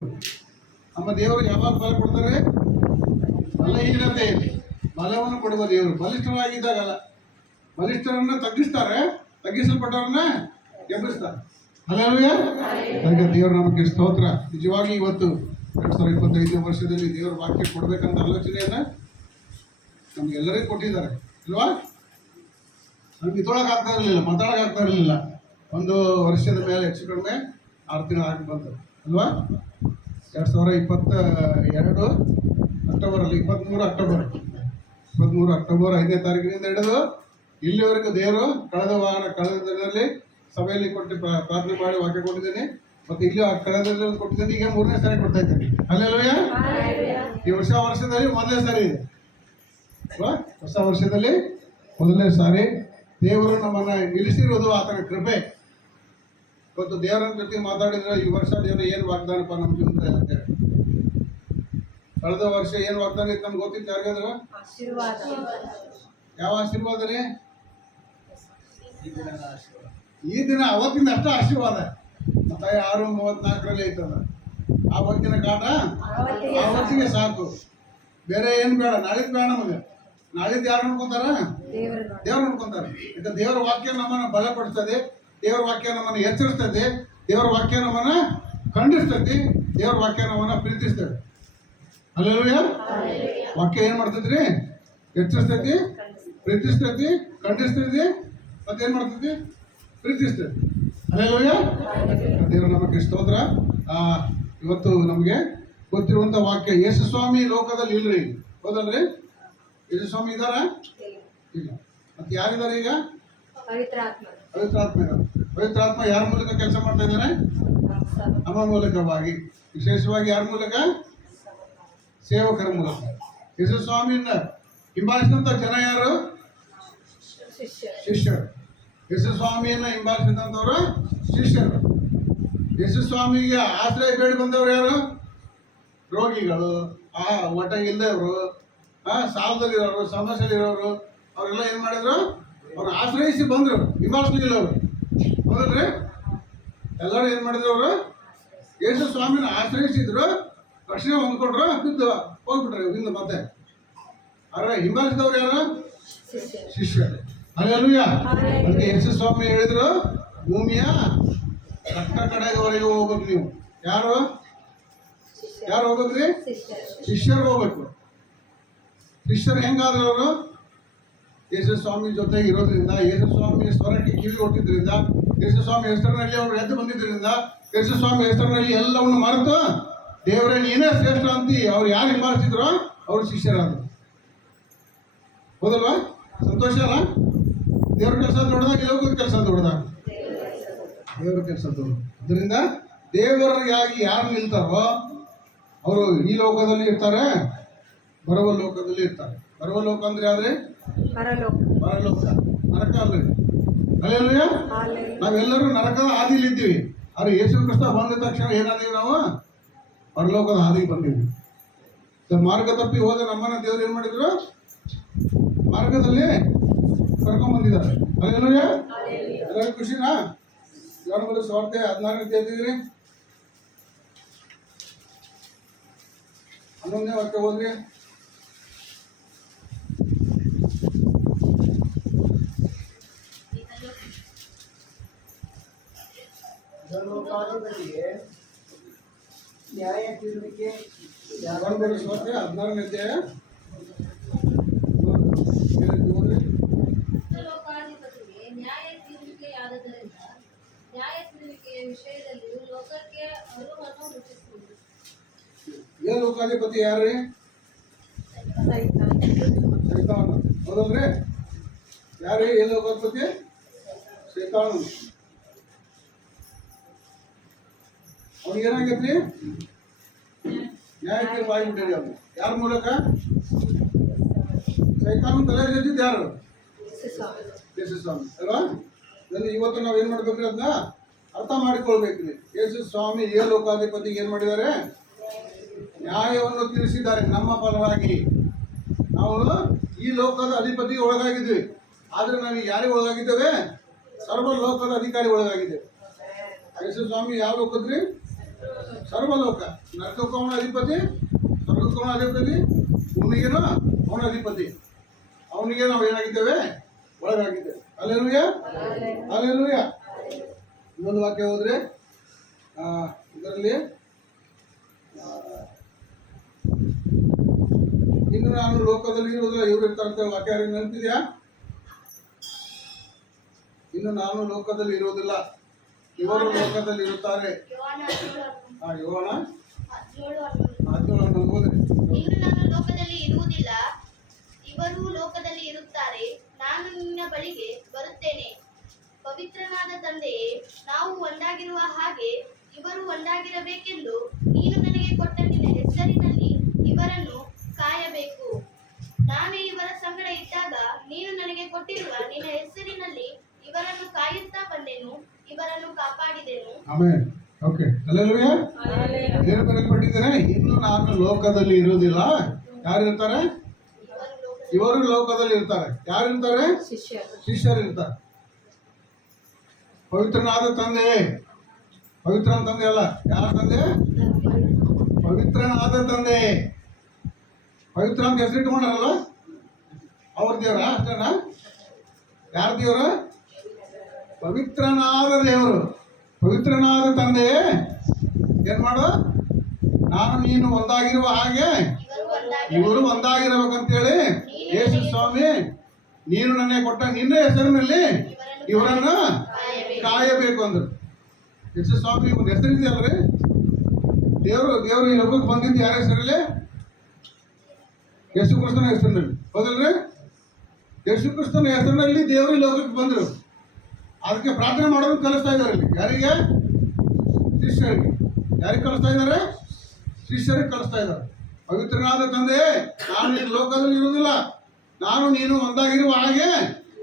ನಮ್ಮ ದೇವರು ಯಾವಾಗ ಫಲ ಕೊಡ್ತಾರೆ? ಬಲಹೀನತೆಯಲ್ಲಿ ಬಲವನ್ನು ಕೊಡುವ ದೇವರು. ಬಲಿಷ್ಠರಾಗಿದ್ದಾಗಲ್ಲ, ಬಲಿಷ್ಠರನ್ನ ತಗ್ಗಿಸ್ತಾರೆ, ತಗ್ಗಿಸಲ್ಪಟ್ಟವ್ರನ್ನ ಎಬ್ಬಿಸ್ತಾರೆ. ಹಲ್ಲೆಲೂಯಾ. ಹಾಗೆ ದೇವರು ನಮಗೆ ಸ್ತೋತ್ರ. ನಿಜವಾಗಿ ಇವತ್ತು 2025 ವರ್ಷದಲ್ಲಿ ದೇವರ ವಾಕ್ಯ ಕೊಡಬೇಕಂತ ಆಲೋಚನೆಯನ್ನ ನಮ್ಗೆಲ್ಲರಿಗೂ ಕೊಟ್ಟಿದ್ದಾರೆ ಅಲ್ವಾ? ನಮ್ಗೆ ಇದ್ರೊಳಗೆ ಆಗ್ತಾ ಇರಲಿಲ್ಲ, ಮಾತಾಡೋಕೆ ಆಗ್ತಾ ಇರಲಿಲ್ಲ. ಒಂದು ವರ್ಷದ ಮೇಲೆ ಹೆಚ್ಚು ಕಡಿಮೆ 6 ತಿಂಗಳು ಆಗಿ ಬಂತು ಅಲ್ವಾ? 2022 ಅಕ್ಟೋಬರಲ್ಲಿ 23 ಅಕ್ಟೋಬರ್ 5ನೇ ತಾರೀಕಿನಿಂದ ಹಿಡಿದು ಇಲ್ಲಿವರೆಗೂ ದೇವರು ಕಳೆದ ದಿನದಲ್ಲಿ ಸಭೆಯಲ್ಲಿ ಕೊಟ್ಟು ಪ್ರಾರ್ಥನೆ ಮಾಡಿ ವಾಕ್ಯ ಕೊಟ್ಟಿದ್ದೇನೆ. ಮತ್ತೆ ಇಲ್ಲಿ ಕಳೆದ ಕೊಟ್ಟಿದ್ದೇನೆ. ಈಗ 3ನೇ ಸಾರಿ ಕೊಡ್ತಾ ಇದ್ದೇನೆ. ಹಲ್ಲೆಲೂಯಾ. ಈ ವರ್ಷದಲ್ಲಿ ಮೊದಲನೇ ಸಾರಿ ಇದೆ ಅಲ್ವಾ? ಹೊಸ ವರ್ಷದಲ್ಲಿ ಮೊದಲನೇ ಸಾರಿ ದೇವರು ನಮ್ಮನ್ನ ನಿಲ್ಲಿಸಿರುವುದು ಆತನ ಕೃಪೆ. ಇವತ್ತು ದೇವರ ಜೊತೆ ಮಾತಾಡಿದ್ರೆ ಈ ವರ್ಷ ದೇವರು ಏನು ವಾಗ್ದಾನಪ್ಪ ನಮ್ಮ ಜೀವನದಲ್ಲಿ ಅಂತೇಳಿ. ಕಳೆದ ವರ್ಷ ಏನು ವಾಗ್ದಾನ ಇತ್ತು ನಮ್ಗೆ ಗೊತ್ತಿತ್ತು ಯಾರಿಗಾದ್ರು? ಯಾವ ಆಶೀರ್ವಾದ ರೀ? ಈ ದಿನ ಅವತ್ತಿನ ಅಷ್ಟ ಆಶೀರ್ವಾದ. ಮತ್ತೆ 6:34 ಐತದ ಆ ಹೊತ್ತಿನ ಕಾಟ ಅವತ್ತಿಗೆ ಸಾಕು, ಬೇರೆ ಏನು ಬೇಡ. ನಾಳಿದ್ದು ಬೇಡ ನಮಗೆ. ನಾಳಿದ್ದು ಯಾರು ನೋಡ್ಕೊಂತಾರ? ದೇವ್ರು ನೋಡ್ಕೊಂತಾರೆ. ಈಗ ದೇವರ ವಾಕ್ಯ ನಮ್ಮನ್ನು ಬಲಪಡಿಸ್ತದೆ, ದೇವರ ವಾಕ್ಯ ನಮ್ಮನ್ನು ಎಚ್ಚರಿಸ್ತದೆ, ದೇವರ ವಾಕ್ಯ ನಮ್ಮನ್ನ ಖಂಡಿಸ್ತೈತಿ, ದೇವರ ವಾಕ್ಯ ನಮ್ಮನ್ನ ಪ್ರೀತಿಸ್ತದೆ. ಹಲ್ಲೆಲೂಯಾ. ವಾಕ್ಯ ಏನ್ ಮಾಡ್ತೈತ್ರಿ? ಎಚ್ಚರಿಸ್ತೈತಿ, ಪ್ರೀತಿಸ್ತೈತಿ, ಖಂಡಿಸ್ತೈತಿ, ಮತ್ತೇನ್ ಮಾಡ್ತೈತಿ? ಪ್ರೀತಿಸ್ತೈತಿ. ಹಲ್ಲೆಲೂಯಾ. ದೇವರ ನಮಗೆ ಸ್ತೋತ್ರ. ಇವತ್ತು ನಮಗೆ ಗೊತ್ತಿರುವಂತ ವಾಕ್ಯ, ಯೇಸು ಸ್ವಾಮಿ ಲೋಕದಲ್ಲಿ ಇಲ್ರಿ, ಹೌದಲ್ರಿ? ಯೇಸು ಸ್ವಾಮಿ ಇದಾರ? ಇಲ್ಲ. ಮತ್ತೆ ಯಾರಿದ್ದಾರೆ ಈಗ? ಪವಿತ್ರಾತ್ಮ ಇದ್ದಾರೆ. ಪವಿತ್ರಾತ್ಮ ಯಾರ ಮೂಲಕ ಕೆಲಸ ಮಾಡ್ತಾ ಇದ್ದಾರೆ? ನಮ್ಮ ಮೂಲಕವಾಗಿ, ವಿಶೇಷವಾಗಿ ಯಾರ ಮೂಲಕ? ಸೇವಕರ ಮೂಲಕ. ಯೇಸು ಸ್ವಾಮಿಯನ್ನ ಹಿಂಬಾಲಿಸಿದಂತ ಜನ ಯಾರು? ಶಿಷ್ಯರು. ಯೇಸು ಸ್ವಾಮಿಯನ್ನ ಹಿಂಬಾಲಿಸಿದಂಥವ್ರು ಶಿಷ್ಯರು. ಯೇಸು ಸ್ವಾಮಿಗೆ ಆಶ್ರಯ ಬೇಡಿ ಬಂದವರು ಯಾರು? ರೋಗಿಗಳು, ಊಟ ಇಲ್ಲದವರು, ಸಾಲದಲ್ಲಿರೋರು, ಸಮಸ್ಯೆಲಿರೋರು, ಅವರೆಲ್ಲ ಏನ್ ಮಾಡಿದ್ರು? ಅವ್ರು ಆಶ್ರಯಿಸಿ ಬಂದ್ರು, ಹಿಂಬಾಲಿಸಲಿಲ್ಲ ಅವರು, ಹೌದಲ್ರಿ? ಎಲ್ಲರೂ ಏನ್ ಮಾಡಿದ್ರು? ಅವರು ಯೇಸು ಸ್ವಾಮಿನ ಆಶ್ರಯಿಸಿದ್ರು, ರಕ್ಷಣೆ ಹೊಂದ್ಕೊಂಡ್ರು, ಬಿದ್ದು ಹೋಗ್ಬಿಟ್ರು ಹಿಂದೆ. ಮತ್ತೆ ಅವ್ರ ಹಿಂಬಾಲಿಸಿದವ್ರು ಯಾರು? ಶಿಷ್ಯರು. ಹಲ್ಲೆಲೂಯಾ. ಅದಕ್ಕೆ ಯೇಸು ಸ್ವಾಮಿ ಹೇಳಿದ್ರು, ಭೂಮಿಯ ಕಟ್ಟ ಕಡೆಯವರೆಗೂ ಹೋಗ್ಬೇಕು ನೀವು. ಯಾರು ಹೋಗ್ಬೇಕ್ರಿ? ಶಿಷ್ಯರು ಹೋಗ್ಬೇಕು. ಶಿಷ್ಯರು ಹೆಂಗಾದ್ರು? ಅವರು ಯೇಸು ಸ್ವಾಮಿ ಜೊತೆಗೆ ಇರೋದ್ರಿಂದ, ಯೇಸು ಸ್ವಾಮಿ ಸ್ವರಕ್ಕೆ ಕಿವಿ ಕೊಟ್ಟಿದ್ರಿಂದ, ಯೇಸು ಸ್ವಾಮಿ ಹೆಸರಿನಲ್ಲಿ ಅವರು ಎದ್ದು ಬಂದಿದ್ದರಿಂದ, ಯೇಸು ಸ್ವಾಮಿ ಹೆಸರಿನಲ್ಲಿ ಎಲ್ಲವನ್ನು ಮರೆತು ದೇವರೇ ನೀನೇ ಶ್ರೇಷ್ಠ ಅಂತಿ ಅವ್ರು ಯಾರು ಹಿಂಬಾಲಿಸಿದ್ರು ಅವರು ಶಿಷ್ಯರಾದ್ರು. ಹೌದಲ್ವಾ? ಸಂತೋಷ ಅಲ್ಲ? ದೇವ್ರ ಕೆಲಸ ದೊಡ್ಡದಾಗ, ಲೋಕದ ಕೆಲಸ ದೊಡ್ಡದಾಗ? ದೇವರ ಕೆಲಸ ದೊಡ್ಡ. ಅದರಿಂದ ದೇವರಿಗಾಗಿ ಯಾರು ನಿಲ್ತಾರೋ ಅವರು ಈ ಲೋಕದಲ್ಲಿ ಇರ್ತಾರೆ, ಬರುವ ಲೋಕದಲ್ಲಿ ಇರ್ತಾರೆ. ಬರುವ ಲೋಕ ಅಂದ್ರೆ ಯಾವ್ರಿ? ಪರಲೋಕ, ನರಕ ಅಲ್ರಿ. ಹಲ್ಲೆಲೂಯಾ. ನಾವೆಲ್ಲರೂ ನರಕದ ಹಾದಿಲಿ ಇದ್ದೀವಿ. ಆದ್ರೆ ಯೇಸು ಕ್ರಿಸ್ತ ಬಂದ ತಕ್ಷಣ ಏನಾದೀವಿ? ನಾವು ಪರಲೋಕದ ಹಾದಿಗೆ ಬಂದಿದ್ವಿ. ಮಾರ್ಗ ತಪ್ಪಿ ಹೋದ ನಮ್ಮನ್ನ ದೇವರು ಏನ್ ಮಾಡಿದ್ರು? ಮಾರ್ಗದಲ್ಲಿ ಕರ್ಕೊಂಡ್ ಬಂದಿದ್ದಾರೆ. ಹಲ್ಲೆಲೂಯಾ. ಎಲ್ಲರಿಗೂ ಖುಷಿನಾ? ಯಾರು ಸ್ವಾರ್ಥ 14 ತೆಗೆದಿದ್ರಿ? 11ನೇ ವಾಕ್ಯ ಹೋದ್ರಿ. ನ್ಯಾಯ ತೀರ್ಪಿಗೆ 14ನೇ ಅಧ್ಯಾಯ ನ್ಯಾಯ ತೀರ್ಪಿಕೆಯಾದದರಿಂದ ನ್ಯಾಯ ತೀರ್ಪಿಕೆಯ ವಿಷಯದಲ್ಲಿಯೂ ಲೋಕಕ್ಕೆ ಅರುವನ್ನು ಹುಟ್ಟಿಸುವುದು. ಏ ಲೋಕಾಧಿಪತಿ ಯಾರ್ರಿ? ಸೈತಾನ. ಹೌದಲ್ರಿ? ಯಾರ್ರಿ ಏ ಲೋಕಾಧಿಪತಿ? ಸೈತಾನ. ಅವ್ನಿಗೇನಾಗೈತ್ರಿ? ನ್ಯಾಯ ತೀರ್ಪು ಆಗಿಬಿಟ್ಟಿರಿ. ಅವ್ನು ಯಾರ ಮೂಲಕ? ಸೈತಾನ ತಲೆ ಜೊತೆದ್ದು ಯಾರು? ಯೇಸು ಸ್ವಾಮಿ ಅಲ್ವಾ? ಇವತ್ತು ನಾವ್ ಏನ್ ಮಾಡ್ಬೇಕ್ರಿ? ಅದನ್ನ ಅರ್ಥ ಮಾಡಿಕೊಳ್ಬೇಕ್ರಿ. ಯೇಸು ಸ್ವಾಮಿ ಏ ಲೋಕಾಧಿಪತಿಗೆ ಏನ್ ಮಾಡಿದ್ದಾರೆ? ನ್ಯಾಯವನ್ನು ತಿಳಿಸಿದ್ದಾರೆ ನಮ್ಮ ಪರವಾಗಿ. ನಾವು ಈ ಲೋಕದ ಅಧಿಪತಿಗೆ ಒಳಗಾಗಿದ್ವಿ, ಆದ್ರೆ ನಾವು ಯಾರಿಗೆ ಒಳಗಾಗಿದ್ದೇವೆ? ಸರ್ವ ಲೋಕದ ಅಧಿಕಾರಿ ಒಳಗಾಗಿದ್ದೇವೆ. ಯೇಸು ಸ್ವಾಮಿ ಯಾವ ಲೋಕದ್ರಿ? ಸರ್ವಲೋಕ. ನರಕಕ್ಕೂ ಅವನ ಅಧಿಪತಿ, ಸ್ವರ್ಗಕ್ಕೂ ಅವನ ಅಧಿಪತಿ, ಭೂಮಿಗೇನೋ ಅವನ ಅಧಿಪತಿ. ಅವನಿಗೆ ನಾವು ಏನಾಗಿದ್ದೇವೆ? ಒಳಗಾಗಿದ್ದೇವೆ. Alleluia, alleluia. ಇನ್ನೊಂದು ವಾಕ್ಯ ಹೋದ್ರೆ ಇದರಲ್ಲಿ ಇನ್ನು ನಾನು ಲೋಕದಲ್ಲಿ ಇರುವುದಿಲ್ಲ, ಇವರು ಇರ್ತಾರೆ ವಾಕ್ಯ ಯಾರಿಗೆ ನೆನಪಿದೆಯಾ? ಇನ್ನು ನಾನು ಲೋಕದಲ್ಲಿ ಇರುವುದಿಲ್ಲ, ಇವರು ಲೋಕದಲ್ಲಿ ಇರುತ್ತಾರೆ. ಯೋಹಾನ 17 ಓದ್ರಿ. ಇನ್ನು ನಾನು ಲೋಕದಲ್ಲಿ ಇರುವುದಿಲ್ಲ, ಇವರು ಲೋಕದಲ್ಲಿ ಇರುತ್ತಾರೆ. ನಾನು ನಿನ್ನ ಬಳಿಗೆ ಬರುತ್ತೇನೆ. ಪವಿತ್ರನಾದ ತಂದೆಯೇ, ನಾವು ಒಂದಾಗಿರುವ ಹಾಗೆ ಇವರು ಒಂದಾಗಿರಬೇಕೆಂದು ನೀನು ನನಗೆ ಕೊಟ್ಟ ನಿನ್ನ ಹೆಸರಿನಲ್ಲಿ ಇವರನ್ನು ಕಾಯಬೇಕು. ನಾನು ಇವರ ಸಂಗಡ ಇದ್ದಾಗ ನೀನು ನನಗೆ ಕೊಟ್ಟಿರುವ ನಿನ್ನ ಹೆಸರಿನಲ್ಲಿ ಇವರನ್ನು ಕಾಯುತ್ತಾ ಬಂದೆನು, ಇವರನ್ನು ಕಾಪಾಡಿದೆನು. ಆಮೆನ್. Okay, hallelujah. ಏನು ಬರೆಯಲ್ಪಟ್ಟಿದ್ದಾರೆ? ಇನ್ನು ನಾನು ಲೋಕದಲ್ಲಿ ಇರುವುದಿಲ್ಲ. ಯಾರು ಇರ್ತಾರೆ? ಇವರು ಲೋಕದಲ್ಲಿ ಇರ್ತಾರೆ. ಯಾರು ಇರ್ತಾರೆ? ಶಿಷ್ಯರು ಇರ್ತಾರೆ. ಪವಿತ್ರನಾದ ತಂದೆ, ಪವಿತ್ರ ತಂದೆ ಅಲ್ಲ, ಯಾರ ತಂದೆ? ಪವಿತ್ರನಾದ ತಂದೆ. ಪವಿತ್ರ ಅಂತ ಹೆಸರಿಟ್ಕೊಂಡಾರಲ್ಲ, ಅವ್ರ ದೇವರ ಅಷ್ಟೇನಾ? ಯಾರ ದೇವರ? ಪವಿತ್ರನಾದ ದೇವರು, ಪವಿತ್ರನಾದ ತಂದೆ. ಏನ್ ಮಾಡು? ನಾನು ನೀನು ಒಂದಾಗಿರುವ ಹಾಗೆ ಇವರು ಒಂದಾಗಿರ್ಬೇಕಂತೇಳಿ ಯೇಸು ಸ್ವಾಮಿ ನೀನು ನನಗೆ ಕೊಟ್ಟ ನಿನ್ನ ಹೆಸರಿನಲ್ಲಿ ಇವರನ್ನು ಕಾಯಬೇಕು ಅಂದ್ರು. ಯೇಸು ಸ್ವಾಮಿ ಒಂದು ಹೆಸರಿದೆಯಲ್ರಿ, ದೇವರು ಈ ಲೋಕಕ್ಕೆ ಬಂದಿದ್ದು ಯಾರ ಹೆಸರಲ್ಲಿ? ಯೇಸು ಕ್ರಿಸ್ತನ ಹೆಸರಿನಲ್ಲಿ, ಹೌದಲ್ರಿ? ಯೇಸು ಕ್ರಿಸ್ತನ ಹೆಸರಿನಲ್ಲಿ ದೇವರು ಈ ಲೋಕಕ್ಕೆ ಬಂದರು. ಅದಕ್ಕೆ ಪ್ರಾರ್ಥನೆ ಮಾಡೋದನ್ನು ಕಲಿಸ್ತಾ ಇದ್ದಾರೆ ಇಲ್ಲಿ. ಯಾರಿಗೆ? ಶಿಷ್ಯರಿಗೆ. ಯಾರಿಗೆ ಕಲಿಸ್ತಾ ಇದ್ದಾರೆ? ಶಿಷ್ಯರಿಗೆ ಕಲಿಸ್ತಾ ಇದ್ದಾರೆ. ಪವಿತ್ರನಾದ ತಂದೆ, ನಾನು ಈ ಲೋಕದಲ್ಲಿ ಇರುವುದಿಲ್ಲ, ನಾನು ನೀನು ಒಂದಾಗಿರುವ ಹಾಗೆ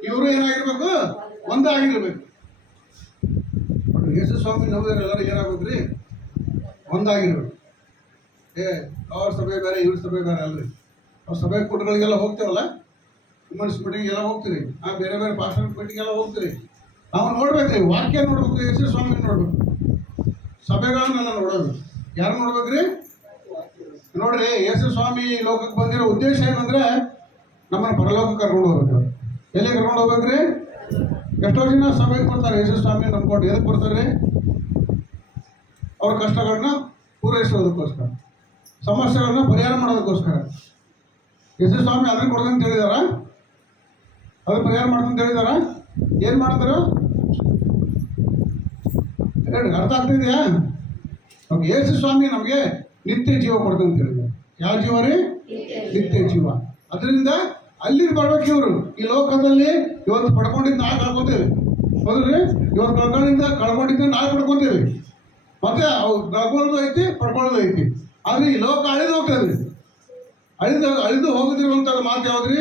ಇವರು ಏನಾಗಿರ್ಬೇಕು? ಒಂದಾಗಿರ್ಬೇಕು. ಯೇಸು ಸ್ವಾಮಿ ನಂಬಿದ್ರೆ ಎಲ್ಲರೂ ಏನಾಗ್ಬೇಕ್ರಿ? ಒಂದಾಗಿರ್ಬೇಕು. ಅವ್ರ ಸಭೆ ಬೇರೆ, ಇವ್ರ ಸಭೆ ಬೇರೆ ಅಲ್ರಿ. ಅವ್ರ ಸಭೆ ಕೂಟಗಳಿಗೆಲ್ಲ ಹೋಗ್ತೇವಲ್ಲ, ವುಮೆನ್ಸ್ ಮೀಟಿಂಗ್ಗೆಲ್ಲ ಹೋಗ್ತೀರಿ, ಬೇರೆ ಬೇರೆ ಪಾಸ್ಟರ್ ಮೀಟಿಂಗೆಲ್ಲ ಹೋಗ್ತೀರಿ. ನಾವು ನೋಡ್ಬೇಕ್ರಿ, ವಾಕ್ಯ ನೋಡ್ಬೇಕು, ಯೇಸು ಸ್ವಾಮಿ ನೋಡ್ಬೇಕು, ಸಭೆಗಳನ್ನೆಲ್ಲ ನೋಡೋದು. ಯಾರು ನೋಡ್ಬೇಕ್ರಿ? ನೋಡ್ರಿ, ಯೇಸು ಸ್ವಾಮಿ ಲೋಕಕ್ಕೆ ಬಂದಿರೋ ಉದ್ದೇಶ ಏನಂದ್ರೆ ನಮ್ಮನ್ನು ಪರಲೋಕಕ್ಕೆ ಕರ್ಕೊಂಡು ಹೋಗ್ಬೇಕು. ಎಲ್ಲಿ ಕರ್ಕೊಂಡು ಹೋಗ್ಬೇಕ್ರಿ? ಎಷ್ಟೋ ಜನ ಸಭೆಗೆ ಬರ್ತಾರೆ ಯೇಸು ಸ್ವಾಮಿ ನಂಬ್ಕೊಂಡು. ಎದಕ್ಕೆ ಬರ್ತಾರೆ? ಅವ್ರ ಕಷ್ಟಗಳನ್ನ ಪೂರೈಸೋದಕ್ಕೋಸ್ಕರ, ಸಮಸ್ಯೆಗಳನ್ನ ಪರಿಹಾರ ಮಾಡೋದಕ್ಕೋಸ್ಕರ. ಯೇಸು ಸ್ವಾಮಿ ಅದನ್ನ ಕೊಡ್ದಂತ ಹೇಳಿದಾರ? ಅದನ್ನ ಪರಿಹಾರ ಮಾಡ್ದಂತ ಹೇಳಿದಾರ? ಏನ್ ಮಾಡ್ತಾರ ಹೇಳಿ, ಅರ್ಥ ಆಗ್ತಿದೆಯಾ? ನಮ್ಗೆ ಯೇಸು ಸ್ವಾಮಿ ನಮಗೆ ನಿತ್ಯ ಜೀವ ಕೊಡ್ತಂತ ಹೇಳಿದ್ದಾರೆ. ಯಾವ ಜೀವ ರೀ? ನಿತ್ಯ ಜೀವ. ಅದರಿಂದ ಅಲ್ಲಿ ಬರ್ಬೇಕು. ಇವರು ಈ ಲೋಕದಲ್ಲಿ ಇವತ್ತು ಪಡ್ಕೊಂಡಿದ್ದು ನಾಳೆ ಕಳ್ಕೊತೀವಿ, ಹೌದ್ರಿ? ಇವತ್ತು ಕಳ್ಕೊಂಡಿದ್ದ ನಾಳೆ ಪಡ್ಕೊತೀವಿ. ಮತ್ತೆ ಅವು ಕಳ್ಕೊಳ್ಳೋದು ಐತಿ, ಪಡ್ಕೊಳ್ಳೋದು ಐತಿ. ಆದ್ರೆ ಈ ಲೋಕ ಅಳಿದು ಹೋಗ್ತದೆ. ಅಳಿದು ಹೋಗುತ್ತಿರುವಂತ ಮಾತು ಯಾವ್ದ್ರಿ?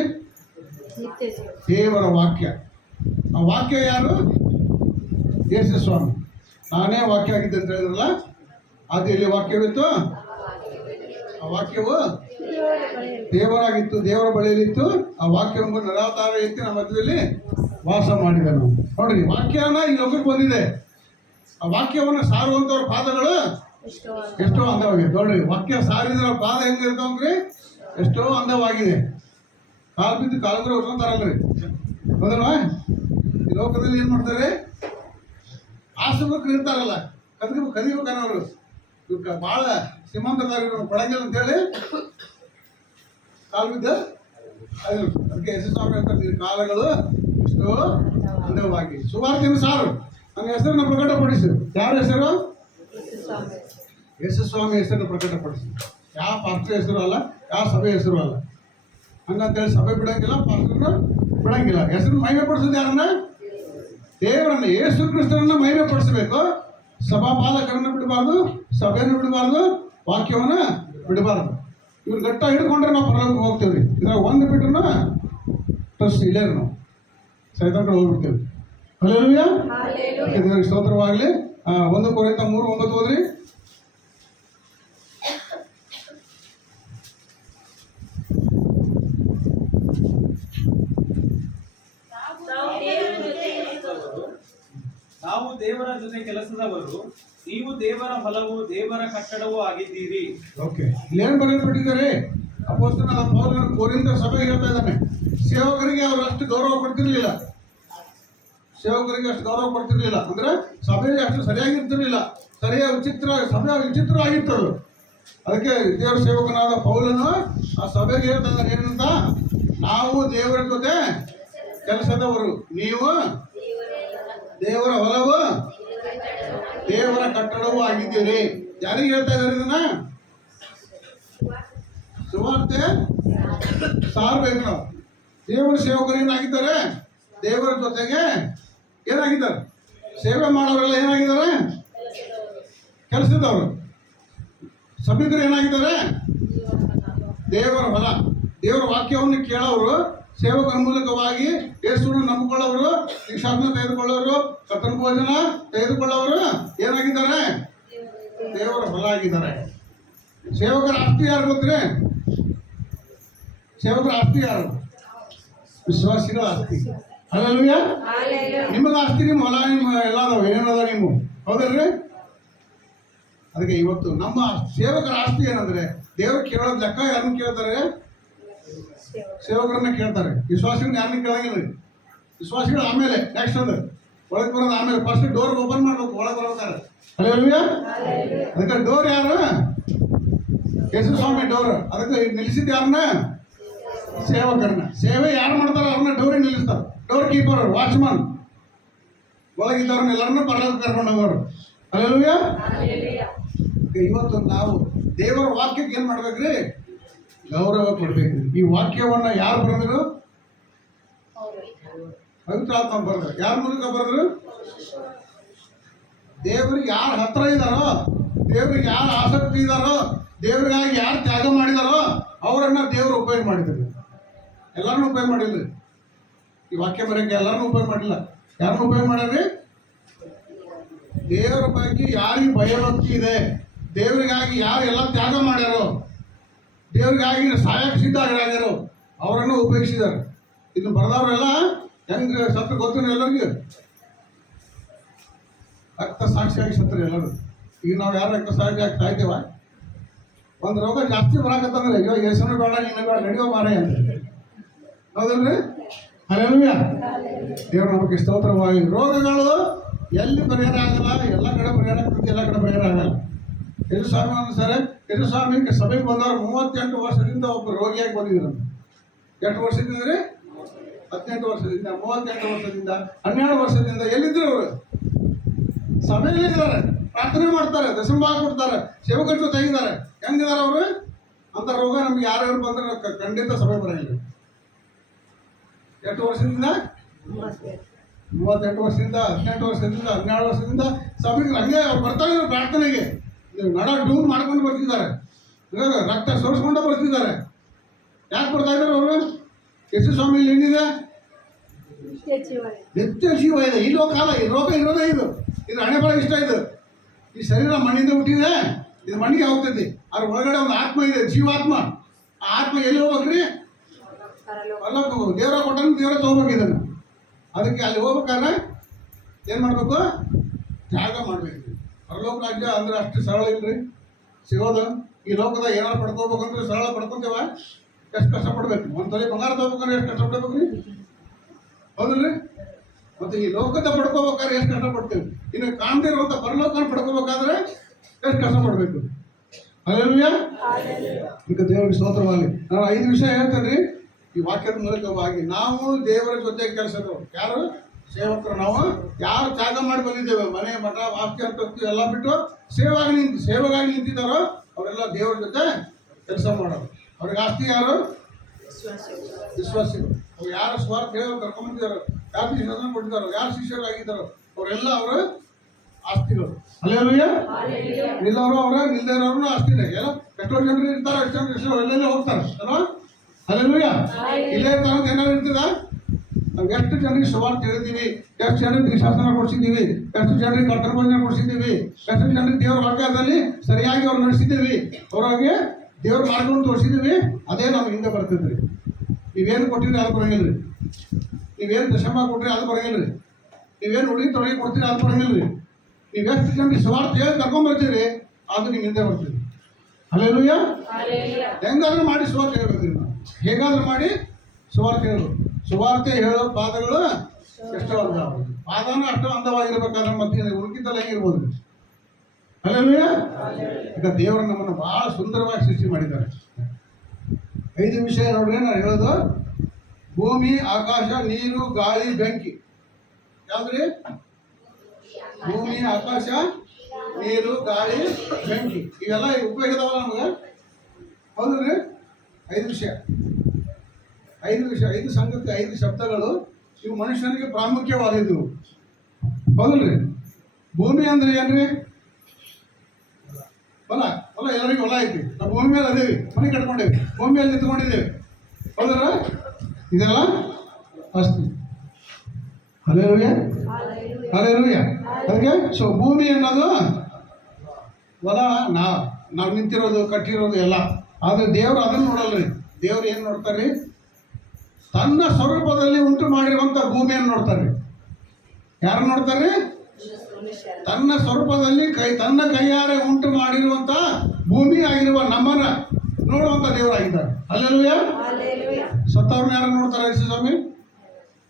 ದೇವರ ವಾಕ್ಯ. ಆ ವಾಕ್ಯ ಯಾರು? ಯೇಸು ಸ್ವಾಮಿ. ನಾನೇ ವಾಕ್ಯ ಆಗಿದ್ದೆ ಅಂತ ಹೇಳಿದ್ರಲ್ಲ, ಆದಿಯಲ್ಲಿ ವಾಕ್ಯವಿತ್ತು, ಆ ವಾಕ್ಯವು ದೇವರಾಗಿತ್ತು, ದೇವರ ಬಳಿಯಲ್ಲಿತ್ತು. ಆ ವಾಕ್ಯವನ್ನು ನಿರಾಧಾರ ಎತ್ತಿ ನಮ್ಮ ಮಧ್ಯದಲ್ಲಿ ವಾಸ ಮಾಡಿದನು. ನೋಡ್ರಿ, ವಾಕ್ಯನ ಈ ಲೋಕಕ್ಕೆ ಬಂದಿದೆ. ಆ ವಾಕ್ಯವನ್ನು ಸಾರುವಂತವ್ರ ಪಾದಗಳು ಎಷ್ಟೋ ಅಂದವಾಗಿದೆ. ನೋಡ್ರಿ, ವಾಕ್ಯ ಸಾರಿದ್ರ ಪಾದ ಹೆಂಗಿರ್ತಾವ್ರಿ? ಎಷ್ಟೋ ಅಂದವಾಗಿದೆ. ಕಾಲು ಬಿದ್ದು ಕಾಲುಗ್ರೆ ಹೊರ್ಕೊಂತಾರಲ್ರಿ, ಹೌದಲ್ವಾ? ಈ ಲೋಕದಲ್ಲಿ ಏನ್ ಮಾಡ್ತಾರೆ? ಆಸೆಬೇಕು ಇರ್ತಾರಲ್ಲ, ಕದಿಬೇಕನ್ನೋರು, ಇವ್ಕ ಭಾಳ ಶ್ರೀಮಂತರಾಗಿರೋ ಕೊಡಂಗಿಲ್ಲ ಅಂತೇಳಿ ಕಾಲು ಬಿದ್ದ. ಅದಕ್ಕೆ ಯೇಸು ಸ್ವಾಮಿ ಹೇಳ್ತಾರೆ, ಈ ಕಾಲಗಳು ಎಷ್ಟೋ ಅಂದವಾಗಿ. ಸುವಾರ್ತೆಯನ್ನು ಸಾರು ನನ್ನ ಹೆಸರನ್ನು ಪ್ರಕಟಪಡಿಸಿ. ಯಾರ ಹೆಸರು? ಯೇಸು ಸ್ವಾಮಿ ಹೆಸರನ್ನು ಪ್ರಕಟಪಡಿಸಿ. ಯಾವ ಪಾಸ್ಟರ್ ಹೆಸರು ಅಲ್ಲ, ಯಾವ ಸಭೆ ಹೆಸರು ಅಲ್ಲ. ಹಂಗಂತೇಳಿ ಸಭೆ ಬಿಡಂಗಿಲ್ಲ, ಪಾಸ್ಟರ್ನ ಬಿಡಂಗಿಲ್ಲ. ಹೆಸರು ಮಹಿಮೆ ಪಡಿಸೋದು ಯಾರನ್ನ? ದೇವರನ್ನ, ಯೇಸು ಕ್ರಿಸ್ತರನ್ನ ಮಹಿಮೆ ಪಡಿಸಬೇಕು. ಸಭಾಪಾಲಕರನ್ನು ಬಿಡಬಾರ್ದು, ಸಭೆಯನ್ನು ಬಿಡಬಾರ್ದು, ವಾಕ್ಯವನ್ನ ಬಿಡಬಾರ್ದು. ಇವ್ರು ಗಟ್ಟ ಹಿಡ್ಕೊಂಡ್ರೆ ನಾವು ಪರಲೋಕಕ್ಕೆ ಹೋಗ್ತೇವೆ. ಇದ್ರಾಗ ಒಂದು ಬಿಟ್ರೂ ಟ್ರಸ್ಟ್ ಇಲ್ಲೇ ನಾವು ಸೈತಾನ್ ಕಡೆ ಹೋಗ್ಬಿಡ್ತೇವೆ. ಹಲ್ಲೆಲೂಯಾ, ದೇವರಿಗೆ ಸ್ತೋತ್ರವಾಗಲಿ. 1 ಕೊರಿಂಥ 3:9 ಓದ್ರಿ. ನಾವು ದೇವರ ಜೊತೆ ಕೆಲಸದವರು, ನೀವು ದೇವರ ದೇವರ ಹೊಲವು ದೇವರ ಕಟ್ಟಡವೂ ಆಗಿದ್ದೀರಿ. ಓಕೆ, ಇಲ್ಲೇನು ಬರೆಯಲ್ಪಟ್ಟಿದ್ದಾರೆ? ಅಪೊಸ್ತಲನಾದ ಪೌಲನು ಕೊರಿಂಥ ಸಭೆಗೆ ಹೇಳ್ತಾ ಇದ್ದಾನೆ, ಸೇವಕರಿಗೆ ಅವರು ಅಷ್ಟು ಗೌರವ ಕೊಡ್ತಿರ್ಲಿಲ್ಲ. ಸೇವಕರಿಗೆ ಅಷ್ಟು ಗೌರವ ಕೊಡ್ತಿರ್ಲಿಲ್ಲ ಅಂದ್ರೆ ಸಭೆಗೆ ಅಷ್ಟು ಸರಿಯಾಗಿರ್ತಿರ್ಲಿಲ್ಲ. ಸರಿಯಾಗಿ ಸಭೆ ವಿಚಿತ್ರ ಆಗಿರ್ತರು. ಅದಕ್ಕೆ ದೇವರ ಸೇವಕನಾದ ಪೌಲನು ಆ ಸಭೆಗೆ ಹೇಳ್ತಾ ಇದ್ದಾನೆ ಏನಂತ, ನಾವು ದೇವರ ಜೊತೆ ಕೆಲಸದವರು, ನೀವು ದೇವರ ಹೊಲವು ದೇವರ ಕಟ್ಟಡವೂ ಆಗಿದ್ದೀರಿ. ಯಾರಿಗೆ ಹೇಳ್ತಾ ಇದ್ದಾರೆ ಇದನ್ನ? ಸುವಾರ್ತೆ ಸಾರ್ಬೇಕು ನಾವು. ದೇವರ ಸೇವಕರು ಏನಾಗಿದ್ದಾರೆ? ದೇವರ ಜೊತೆಗೆ ಏನಾಗಿದ್ದಾರೆ? ಸೇವೆ ಮಾಡೋರೆಲ್ಲ ಏನಾಗಿದ್ದಾರೆ? ಕೆಲಸದವರು. ಸಭಿಕರು ಏನಾಗಿದ್ದಾರೆ? ದೇವರ ಹೊಲ. ದೇವರ ವಾಕ್ಯವನ್ನು ಕೇಳೋರು, ಸೇವಕರ ಮೂಲಕವಾಗಿ ಯೇಸುವನ್ನು ನಂಬಿಕೊಳ್ಳೋರು, ಶಿಕ್ಷಾಜ್ಞೆ ತೆಗೆದುಕೊಳ್ಳೋರು, ಕರ್ತನ ಭೋಜನ ತೆಗೆದುಕೊಳ್ಳೋರು ಏನಾಗಿದ್ದಾರೆ? ದೇವರ ಹೊಲ ಆಗಿದ್ದಾರೆ. ಸೇವಕರ ಆಸ್ತಿ ಯಾರು ಗೊತ್ತೇ? ಸೇವಕರ ಆಸ್ತಿ ಯಾರು? ವಿಶ್ವಾಸಿಗಳ ಆಸ್ತಿ. ಹಲ್ಲೆಲೂಯಾ. ನಿಮ್ಮದ ಆಸ್ತಿ ನಿಮ್ಮ ಹೊಲ, ನಿಮ್ಮ ಎಲ್ಲ ಅದಾವ, ಏನದ ನೀವು, ಹೌದಲ್ರಿ? ಅದಕ್ಕೆ ಇವತ್ತು ನಮ್ಮ ಸೇವಕರ ಆಸ್ತಿ ಏನಂದ್ರೆ, ದೇವರು ಕೇಳೋದ್ ಲೆಕ್ಕ ಯಾರನ್ನ ಕೇಳ್ತಾರೆ? ಸೇವಕರನ್ನ ಕೇಳ್ತಾರೆ. ವಿಶ್ವಾಸಿಗಳನ್ನ ಯಾರನ್ನ ಕೇಳಂಗಿಲ್ಲ. ವಿಶ್ವಾಸಿಗಳು ಆಮೇಲೆ ನೆಕ್ಸ್ಟ್ ಅದು ಒಳಗೆ ಬರೋದು ಆಮೇಲೆ. ಫಸ್ಟ್ ಡೋರ್ ಓಪನ್ ಮಾಡ್ಬೇಕು, ಒಳಗೆ ಬರ್ಬೇಕಾರೆ. ಹಲ್ಲೆಲೂಯಾ. ಅದಕ್ಕೆ ಡೋರ್ ಯಾರು? ಯೇಸು ಸ್ವಾಮಿ ಡೋರ್. ಅದಕ್ಕೆ ನಿಲ್ಲಿಸಿದ್ದು ಯಾರನ್ನ? ಸೇವಕರನ್ನ. ಸೇವೆ ಯಾರು ಮಾಡ್ತಾರ ಅವ್ರನ್ನ ಡೋರಿಗೆ ನಿಲ್ಲಿಸ್ತಾರೆ. ಡೋರ್ ಕೀಪರ್, ವಾಚ್ಮನ್, ಒಳಗಿದ್ದವ್ರನ್ನ ಎಲ್ಲರನ್ನೂ ಬರಲು ಕರ್ಕೊಂಡು ಹೋಗೋರು. ಹಲ್ಲೆಲೂಯಾ. ಇವತ್ತು ನಾವು ದೇವರ ವಾಕ್ಯಕ್ಕೆ ಏನ್ ಮಾಡ್ಬೇಕ್ರಿ? ಗೌರವ ಕೊಡ್ಬೇಕ್ರಿ. ಈ ವಾಕ್ಯವನ್ನ ಯಾರು ಬರೆದ್ರು? ಪವಿತ್ರಾತ್ಮ ಬರೆದ್ರು. ಯಾರ ಮೂಲಕ ಬರೆದ್ರು? ದೇವರಿಗೆ ಯಾರು ಹತ್ರ ಇದ್ದಾರೋ, ದೇವರಿಗೆ ಯಾರು ಆಸಕ್ತಿ ಇದ್ದಾರೋ, ದೇವರಿಗಾಗಿ ಯಾರು ತ್ಯಾಗ ಮಾಡಿದಾರೋ ಅವರನ್ನ ದೇವರು ಉಪಯೋಗ ಮಾಡಿದ್ರು. ಎಲ್ಲರನ್ನೂ ಉಪಯೋಗ ಮಾಡಿಲ್ಲ. ಈ ವಾಕ್ಯ ಬರೋಕ್ಕೆ ಎಲ್ಲರನ್ನೂ ಉಪಯೋಗ ಮಾಡಿಲ್ಲ. ಯಾರನ್ನು ಉಪಯೋಗ ಮಾಡ್ಯಾರ್ರಿ? ದೇವರ ಬಗ್ಗೆ ಯಾರಿಗೆ ಭಯಭಕ್ತಿ ಇದೆ, ದೇವರಿಗಾಗಿ ಯಾರು ಎಲ್ಲ ತ್ಯಾಗ ಮಾಡ್ಯಾರೋ, ದೇವರಿಗಾಗಿ ಸಹಾಯಕ ಸಿದ್ಧರಾಗ್ಯಾರೋ ಅವರನ್ನು ಉಪಯೋಗಿಸಿದ್ದಾರೆ. ಇನ್ನು ಬರೆದವರೆಲ್ಲ ಹೆಂಗ್ ಸತ್ತು ಗೊತ್ತಿನ ಎಲ್ಲರಿಗೂ ರಕ್ತ ಸಾಕ್ಷಿಯಾಗಿ ಸತ್ತರು ಎಲ್ಲರೂ. ಈಗ ನಾವು ಯಾರು ರಕ್ತ ಸಾಕ್ಷಿಯಾಗಿ ಸಾಯ್ತೇವ? ಒಂದು ರೋಗ ಜಾಸ್ತಿ ಬರಾಕತ್ತಂದ್ರೆ ಅಯ್ಯೋ ಯೇಸುನು ಬೇಡ, ನೀನು ಬೇಡ, ನಡೆಯೋ ಮಾರೇ ಅಂತ. ಹೌದಲ್ರಿ? ಹಲ್ಲೆಲೂಯಾ. ದೇವ್ರ ನಮಗೆ ಸ್ತೋತ್ರವಾಗಿ. ರೋಗಗಳು ಎಲ್ಲಿ ಪರಿಹಾರ ಆಗಲ್ಲ, ಎಲ್ಲ ಕಡೆ ಪರಿಹಾರ ಆಗ್ತದೆ, ಎಲ್ಲ ಕಡೆ ಪರಿಹಾರ ಆಗಲ್ಲ. ಯೇಸುಸ್ವಾಮಿ ಸರ್, ಯೇಸುಸ್ವಾಮಿ ಸಭೆಗೆ ಬಂದವರು 38 ವರ್ಷದಿಂದ ಒಬ್ಬ ರೋಗಿಯಾಗಿ ಬಂದಿದ್ರು. ಎಷ್ಟು ವರ್ಷದಿಂದ ರೀ? 18 ವರ್ಷದಿಂದ, 38 ವರ್ಷದಿಂದ, 12 ವರ್ಷದಿಂದ ಎಲ್ಲಿದ್ರು ಅವರು? ಸಭೆಯಲ್ಲಿದ್ದಾರೆ, ಪ್ರಾರ್ಥನೆ ಮಾಡ್ತಾರೆ, ದಶಮಭಾಗ ಕೊಡ್ತಾರೆ, ಸೇವಕರ ಜೊತೆ ತೆಗಿದ್ದಾರೆ. ಹೆಂಗಿದ್ದಾರೆ ಅವರು? ಅಂತ ರೋಗ ನಮ್ಗೆ ಯಾರ್ಯಾರು ಬಂದ್ರೆ ಖಂಡಿತ ಸಭೆ ಬರೋಲ್ಲ. ಎಷ್ಟು ವರ್ಷದಿಂದ? 38 ವರ್ಷದಿಂದ, 18 ವರ್ಷದಿಂದ, 12 ವರ್ಷದಿಂದ ಸಭೆಗೆ ಹಂಗೆ ಅವ್ರು ಬರ್ತಾ ಇದ್ರು ಪ್ರಾರ್ಥನೆಗೆ. ನಡ ಡೂಮ್ ಮಾಡ್ಕೊಂಡು ಬರ್ತಿದ್ದಾರೆ, ರಕ್ತ ಸೋರಿಸ್ಕೊಂಡು ಬರ್ತಿದ್ದಾರೆ. ಯಾಕೆ ಬರ್ತಾ ಇದ್ದಾರೆ ಅವರು? ಯೇಸು ಸ್ವಾಮಿ ಏನಿದೆ? ನಿತ್ಯ ಜೀವ ಇದೆ. ಈ ಲೋಕ ಅಲ್ಲ, ಈ ರೋಗ ಇರೋದೇ ಇದು ಹಣೆ ಬರ ಇಷ್ಟ. ಇದು ಈ ಶರೀರ ಮಣ್ಣಿಂದ ಹುಟ್ಟಿದೆ, ಇದು ಮಣ್ಣಿಗೆ ಹೋಗ್ತೈತಿ. ಅದ್ರ ಒಳಗಡೆ ಒಂದು ಆತ್ಮ ಇದೆ, ಜೀವಾತ್ಮ. ಆ ಆತ್ಮ ಎಲ್ಲಿ ಹೋಗ್ಬೇಕ್ರಿ? ಅಲ್ಲೋಕ್ ಹೋಗ್ಬೇಕು. ದೇವರ ಕೊಟ್ಟಂಗೆ ದೇವರ ತಗೋಬೇಕು ಇದನ್ನು. ಅದಕ್ಕೆ ಅಲ್ಲಿ ಹೋಗ್ಬೇಕಾದ್ರೆ ಏನು ಮಾಡಬೇಕು? ತ್ಯಾಗ ಮಾಡಬೇಕು. ಪರಲೋಕ ರಾಜ್ಯ ಅಂದ್ರೆ ಅಷ್ಟು ಸರಳ ಇಲ್ರಿ ಸಿಗೋದು. ಈ ಲೋಕದ ಏನಾರು ಪಡ್ಕೋಬೇಕಂದ್ರೆ ಸರಳ ಪಡ್ಕೊಂತೇವ? ಎಷ್ಟು ಕಷ್ಟಪಡ್ಬೇಕು? ಒಂದು ತೊಲೆ ಬಂಗಾರ ತಗೋಬೇಕಂದ್ರೆ ಎಷ್ಟು ಕಷ್ಟಪಡ್ಬೇಕು ರೀ? ಹೌದಲ್ರಿ? ಮತ್ತೆ ಈ ಲೋಕದ ಪಡ್ಕೋಬೇಕಾದ್ರೆ ಎಷ್ಟು ಕಷ್ಟಪಡ್ತೇವೆ. ಇನ್ನು ಕಾಣ್ದಿರುವಂಥ ಪರಲೋಕನ ಪಡ್ಕೋಬೇಕಾದ್ರೆ ಎಷ್ಟು ಕಷ್ಟಪಡ್ಬೇಕು. ಹಲ್ಲೆಲೂಯಾ. ಈಗ ದೇವರಿಗೆ ಸ್ತೋತ್ರವಾಗಿ. ನಾನು 5 ವಿಷಯ ಹೇಳ್ತೇನೆ ರೀ ಈ ವಾಕ್ಯದ ಮೂಲಕವಾಗಿ. ನಾವು ದೇವರ ಜೊತೆ ಕೆಲಸದವರು. ಯಾರು? ಸೇವಕರು. ನಾವು ಯಾರು ತ್ಯಾಗ ಮಾಡಿ ಬಂದಿದ್ದೇವೆ, ಮನೆ ಮಠ ಆಸ್ತಿ ಅಂತಸ್ತು ಎಲ್ಲ ಬಿಟ್ಟು ಸೇವೆಗಾಗಿ ನಿಂತಿದ್ದಾರೋ ಅವರೆಲ್ಲ ದೇವರ ಜೊತೆ ಕೆಲಸ ಮಾಡೋರು. ಅವ್ರಿಗೆ ಆಸ್ತಿ ಯಾರು? ವಿಶ್ವಾಸಿಗಳು. ಅವ್ರು ಯಾರು ಸ್ವಾರ್ಥ ಹೇಳೋ ಕರ್ಕೊಂಡ್ಬಂದಿದ್ದಾರೋ, ಯಾರು ಶಿಕ್ಷಣ ಕೊಟ್ಟಿದ್ದಾರೋ, ಯಾರು ಶಿಷ್ಯರಾಗಿದ್ದಾರೋ ಅವರೆಲ್ಲ ಅವರು ಆಸ್ತಿಗಳು. ಹಲ್ಲೆಲೂಯಾ. ನಿಲ್ಲವರು ಅವರ, ನಿಲ್ಲದೇ ಇರೋರು ಆಸ್ತಿನೇ. ಎಲ್ಲ ಎಷ್ಟೋ ಜನರು ಇರ್ತಾರೆ, ಎಷ್ಟೋ ಎಲ್ಲೆಲ್ಲ ಹೋಗ್ತಾರೆ ಅಲ್ವಾ? ಹಲ್ಲೆಲೂಯಾ. ಇಲ್ಲೇ ಇರ್ತಾರಂತ ಏನಾದ್ರು ಇರ್ತದ? ನಾವು ಎಷ್ಟು ಜನರಿಗೆ ಸುವಾರ್ತೆ ಹೇಳಿದ್ದೀವಿ, ಎಷ್ಟು ಜನರಿಗೆ ಶಾಸನ ಕೊಡಿಸಿದ್ದೀವಿ, ಎಷ್ಟು ಜನರಿಗೆ ಕರ್ತನ ಭೋಜನ ಕೊಡಿಸಿದ್ದೀವಿ, ಎಷ್ಟು ಜನರಿಗೆ ದೇವರ ವಾಕ್ಯದಲ್ಲಿ ಸರಿಯಾಗಿ ಅವ್ರು ನಡೆಸಿದ್ದೀವಿ, ಅವ್ರಿಗೆ ದೇವ್ರ ಮಾರ್ಗವನ್ನು ತೋರಿಸಿದ್ದೀವಿ. ಅದೇ ನಮ್ಮ ಹಿಂದೆ ಬರ್ತಿದ್ರಿ. ನೀವೇನು ಕೊಟ್ಟಿರಿ ಅದು ಬರೋಂಗಿಲ್ಲ ರೀ. ನೀವೇನು ದಶಮ ಕೊಟ್ರಿ ಅದು ಬರೋಂಗಿಲ್ಲ ರೀ. ನೀವೇನು ಉಡುಗೆ ತೊಡಗಿ ಕೊಡ್ತೀರಿ ಅದು ಬರೋಂಗಿಲ್ಲ ರೀ. ನೀವು ಎಷ್ಟು ಜನರಿಗೆ ಸ್ವಾರ್ಥ ಹೇಳಿ ಕರ್ಕೊಂಡ್ಬರ್ತೀರಿ ಅದು ನೀವು ಹಿಂದೆ ಬರ್ತೀರಿ. ಹಲ್ಲೆಲೂಯಾ. ಹೆಂಗಾದ್ರೂ ಮಾಡಿ ಸುವಾರ್ತೆ ಹೇಳ್ಬೇಕ್ರಿ ನಾವು, ಹೇಗಾದ್ರೂ ಮಾಡಿ ಸುವಾರ್ತೆ ಹೇಳೋದು. ಸುವಾರ್ತೆ ಹೇಳೋ ಪಾದಗಳು ಎಷ್ಟೋ ಅಂದ, ಪಾದನೂ ಅಷ್ಟೋ ಅಂದವಾಗಿರ್ಬೇಕಾದ್ರೆ ಮತ್ತೆ ಉಳ್ಕಿದ್ದಲ್ಲ ಹೇಗಿರ್ಬೋದು. ಹಲ್ಲೆಲೂಯಾ. ಈಗ ದೇವರು ನಮ್ಮನ್ನು ಬಹಳ ಸುಂದರವಾಗಿ ಸೃಷ್ಟಿ ಮಾಡಿದ್ದಾರೆ. 5 ವಿಷಯ ನೋಡ್ರಿ ನಾನು ಹೇಳೋದು: ಭೂಮಿ, ಆಕಾಶ, ನೀರು, ಗಾಳಿ, ಬೆಂಕಿ. ಯಾವ್ದ್ರಿ? ಭೂಮಿ, ಆಕಾಶ, ನೀರು, ಗಾಳಿ, ಬೆಂಕಿ. ಇವೆಲ್ಲ ಉಪಯೋಗದವಲ್ಲ ನಮಗೆ, ಹೌದ್ರಿ? 5 ವಿಷಯ, 5 ಸಂಗತಿ, 5 ಶಬ್ದಗಳು ಇವು ಮನುಷ್ಯನಿಗೆ ಪ್ರಾಮುಖ್ಯವಾದದ್ದು, ಹೌದಲ್ರಿ? ಭೂಮಿ ಅಂದ್ರೆ ಏನ್ರಿ? ಹೊಲ. ಹೊಲ ಎಲ್ಲರಿಗೂ ಹೊಲ ಐತಿ. ನಾವು ಭೂಮಿ ಮೇಲೆ ಅದೇವಿ, ಮನೆ ಕಟ್ಕೊಂಡೇವಿ, ಭೂಮಿ ಮೇಲೆ ನಿಂತ್ಕೊಂಡಿದ್ದೇವೆ, ಹೌದಲ್ಲ? ಇದೆಲ್ಲ ಆಸ್ತಿ. Hallelujah, hallelujah. ಅದಕ್ಕೆ ಸೊ ಭೂಮಿ ಅನ್ನೋದು ಹೊಲ, ನಾವು ನಿಂತಿರೋದು, ಕಟ್ಟಿರೋದು ಎಲ್ಲ. ಆದರೆ ದೇವರು ಅದನ್ನು ನೋಡಲ್ರಿ. ದೇವ್ರು ಏನು ನೋಡ್ತಾರೆ? ತನ್ನ ಸ್ವರೂಪದಲ್ಲಿ ಉಂಟು ಮಾಡಿರುವಂಥ ಭೂಮಿಯನ್ನು ನೋಡ್ತಾರೆ. ಯಾರು ನೋಡ್ತಾರೆ? ತನ್ನ ಸ್ವರೂಪದಲ್ಲಿ ತನ್ನ ಕೈಯಾರೆ ಉಂಟು ಮಾಡಿರುವಂಥ ಭೂಮಿ ಆಗಿರುವ ನಮ್ಮನ್ನ ನೋಡುವಂಥ ದೇವರಾಗಿದ್ದಾರೆ. ಹಲ್ಲೆಲೂಯಾ. ಸತ್ತವ್ರನ್ನ ಯಾರು ನೋಡ್ತಾರೆ? ಯೇಸು ಸ್ವಾಮಿ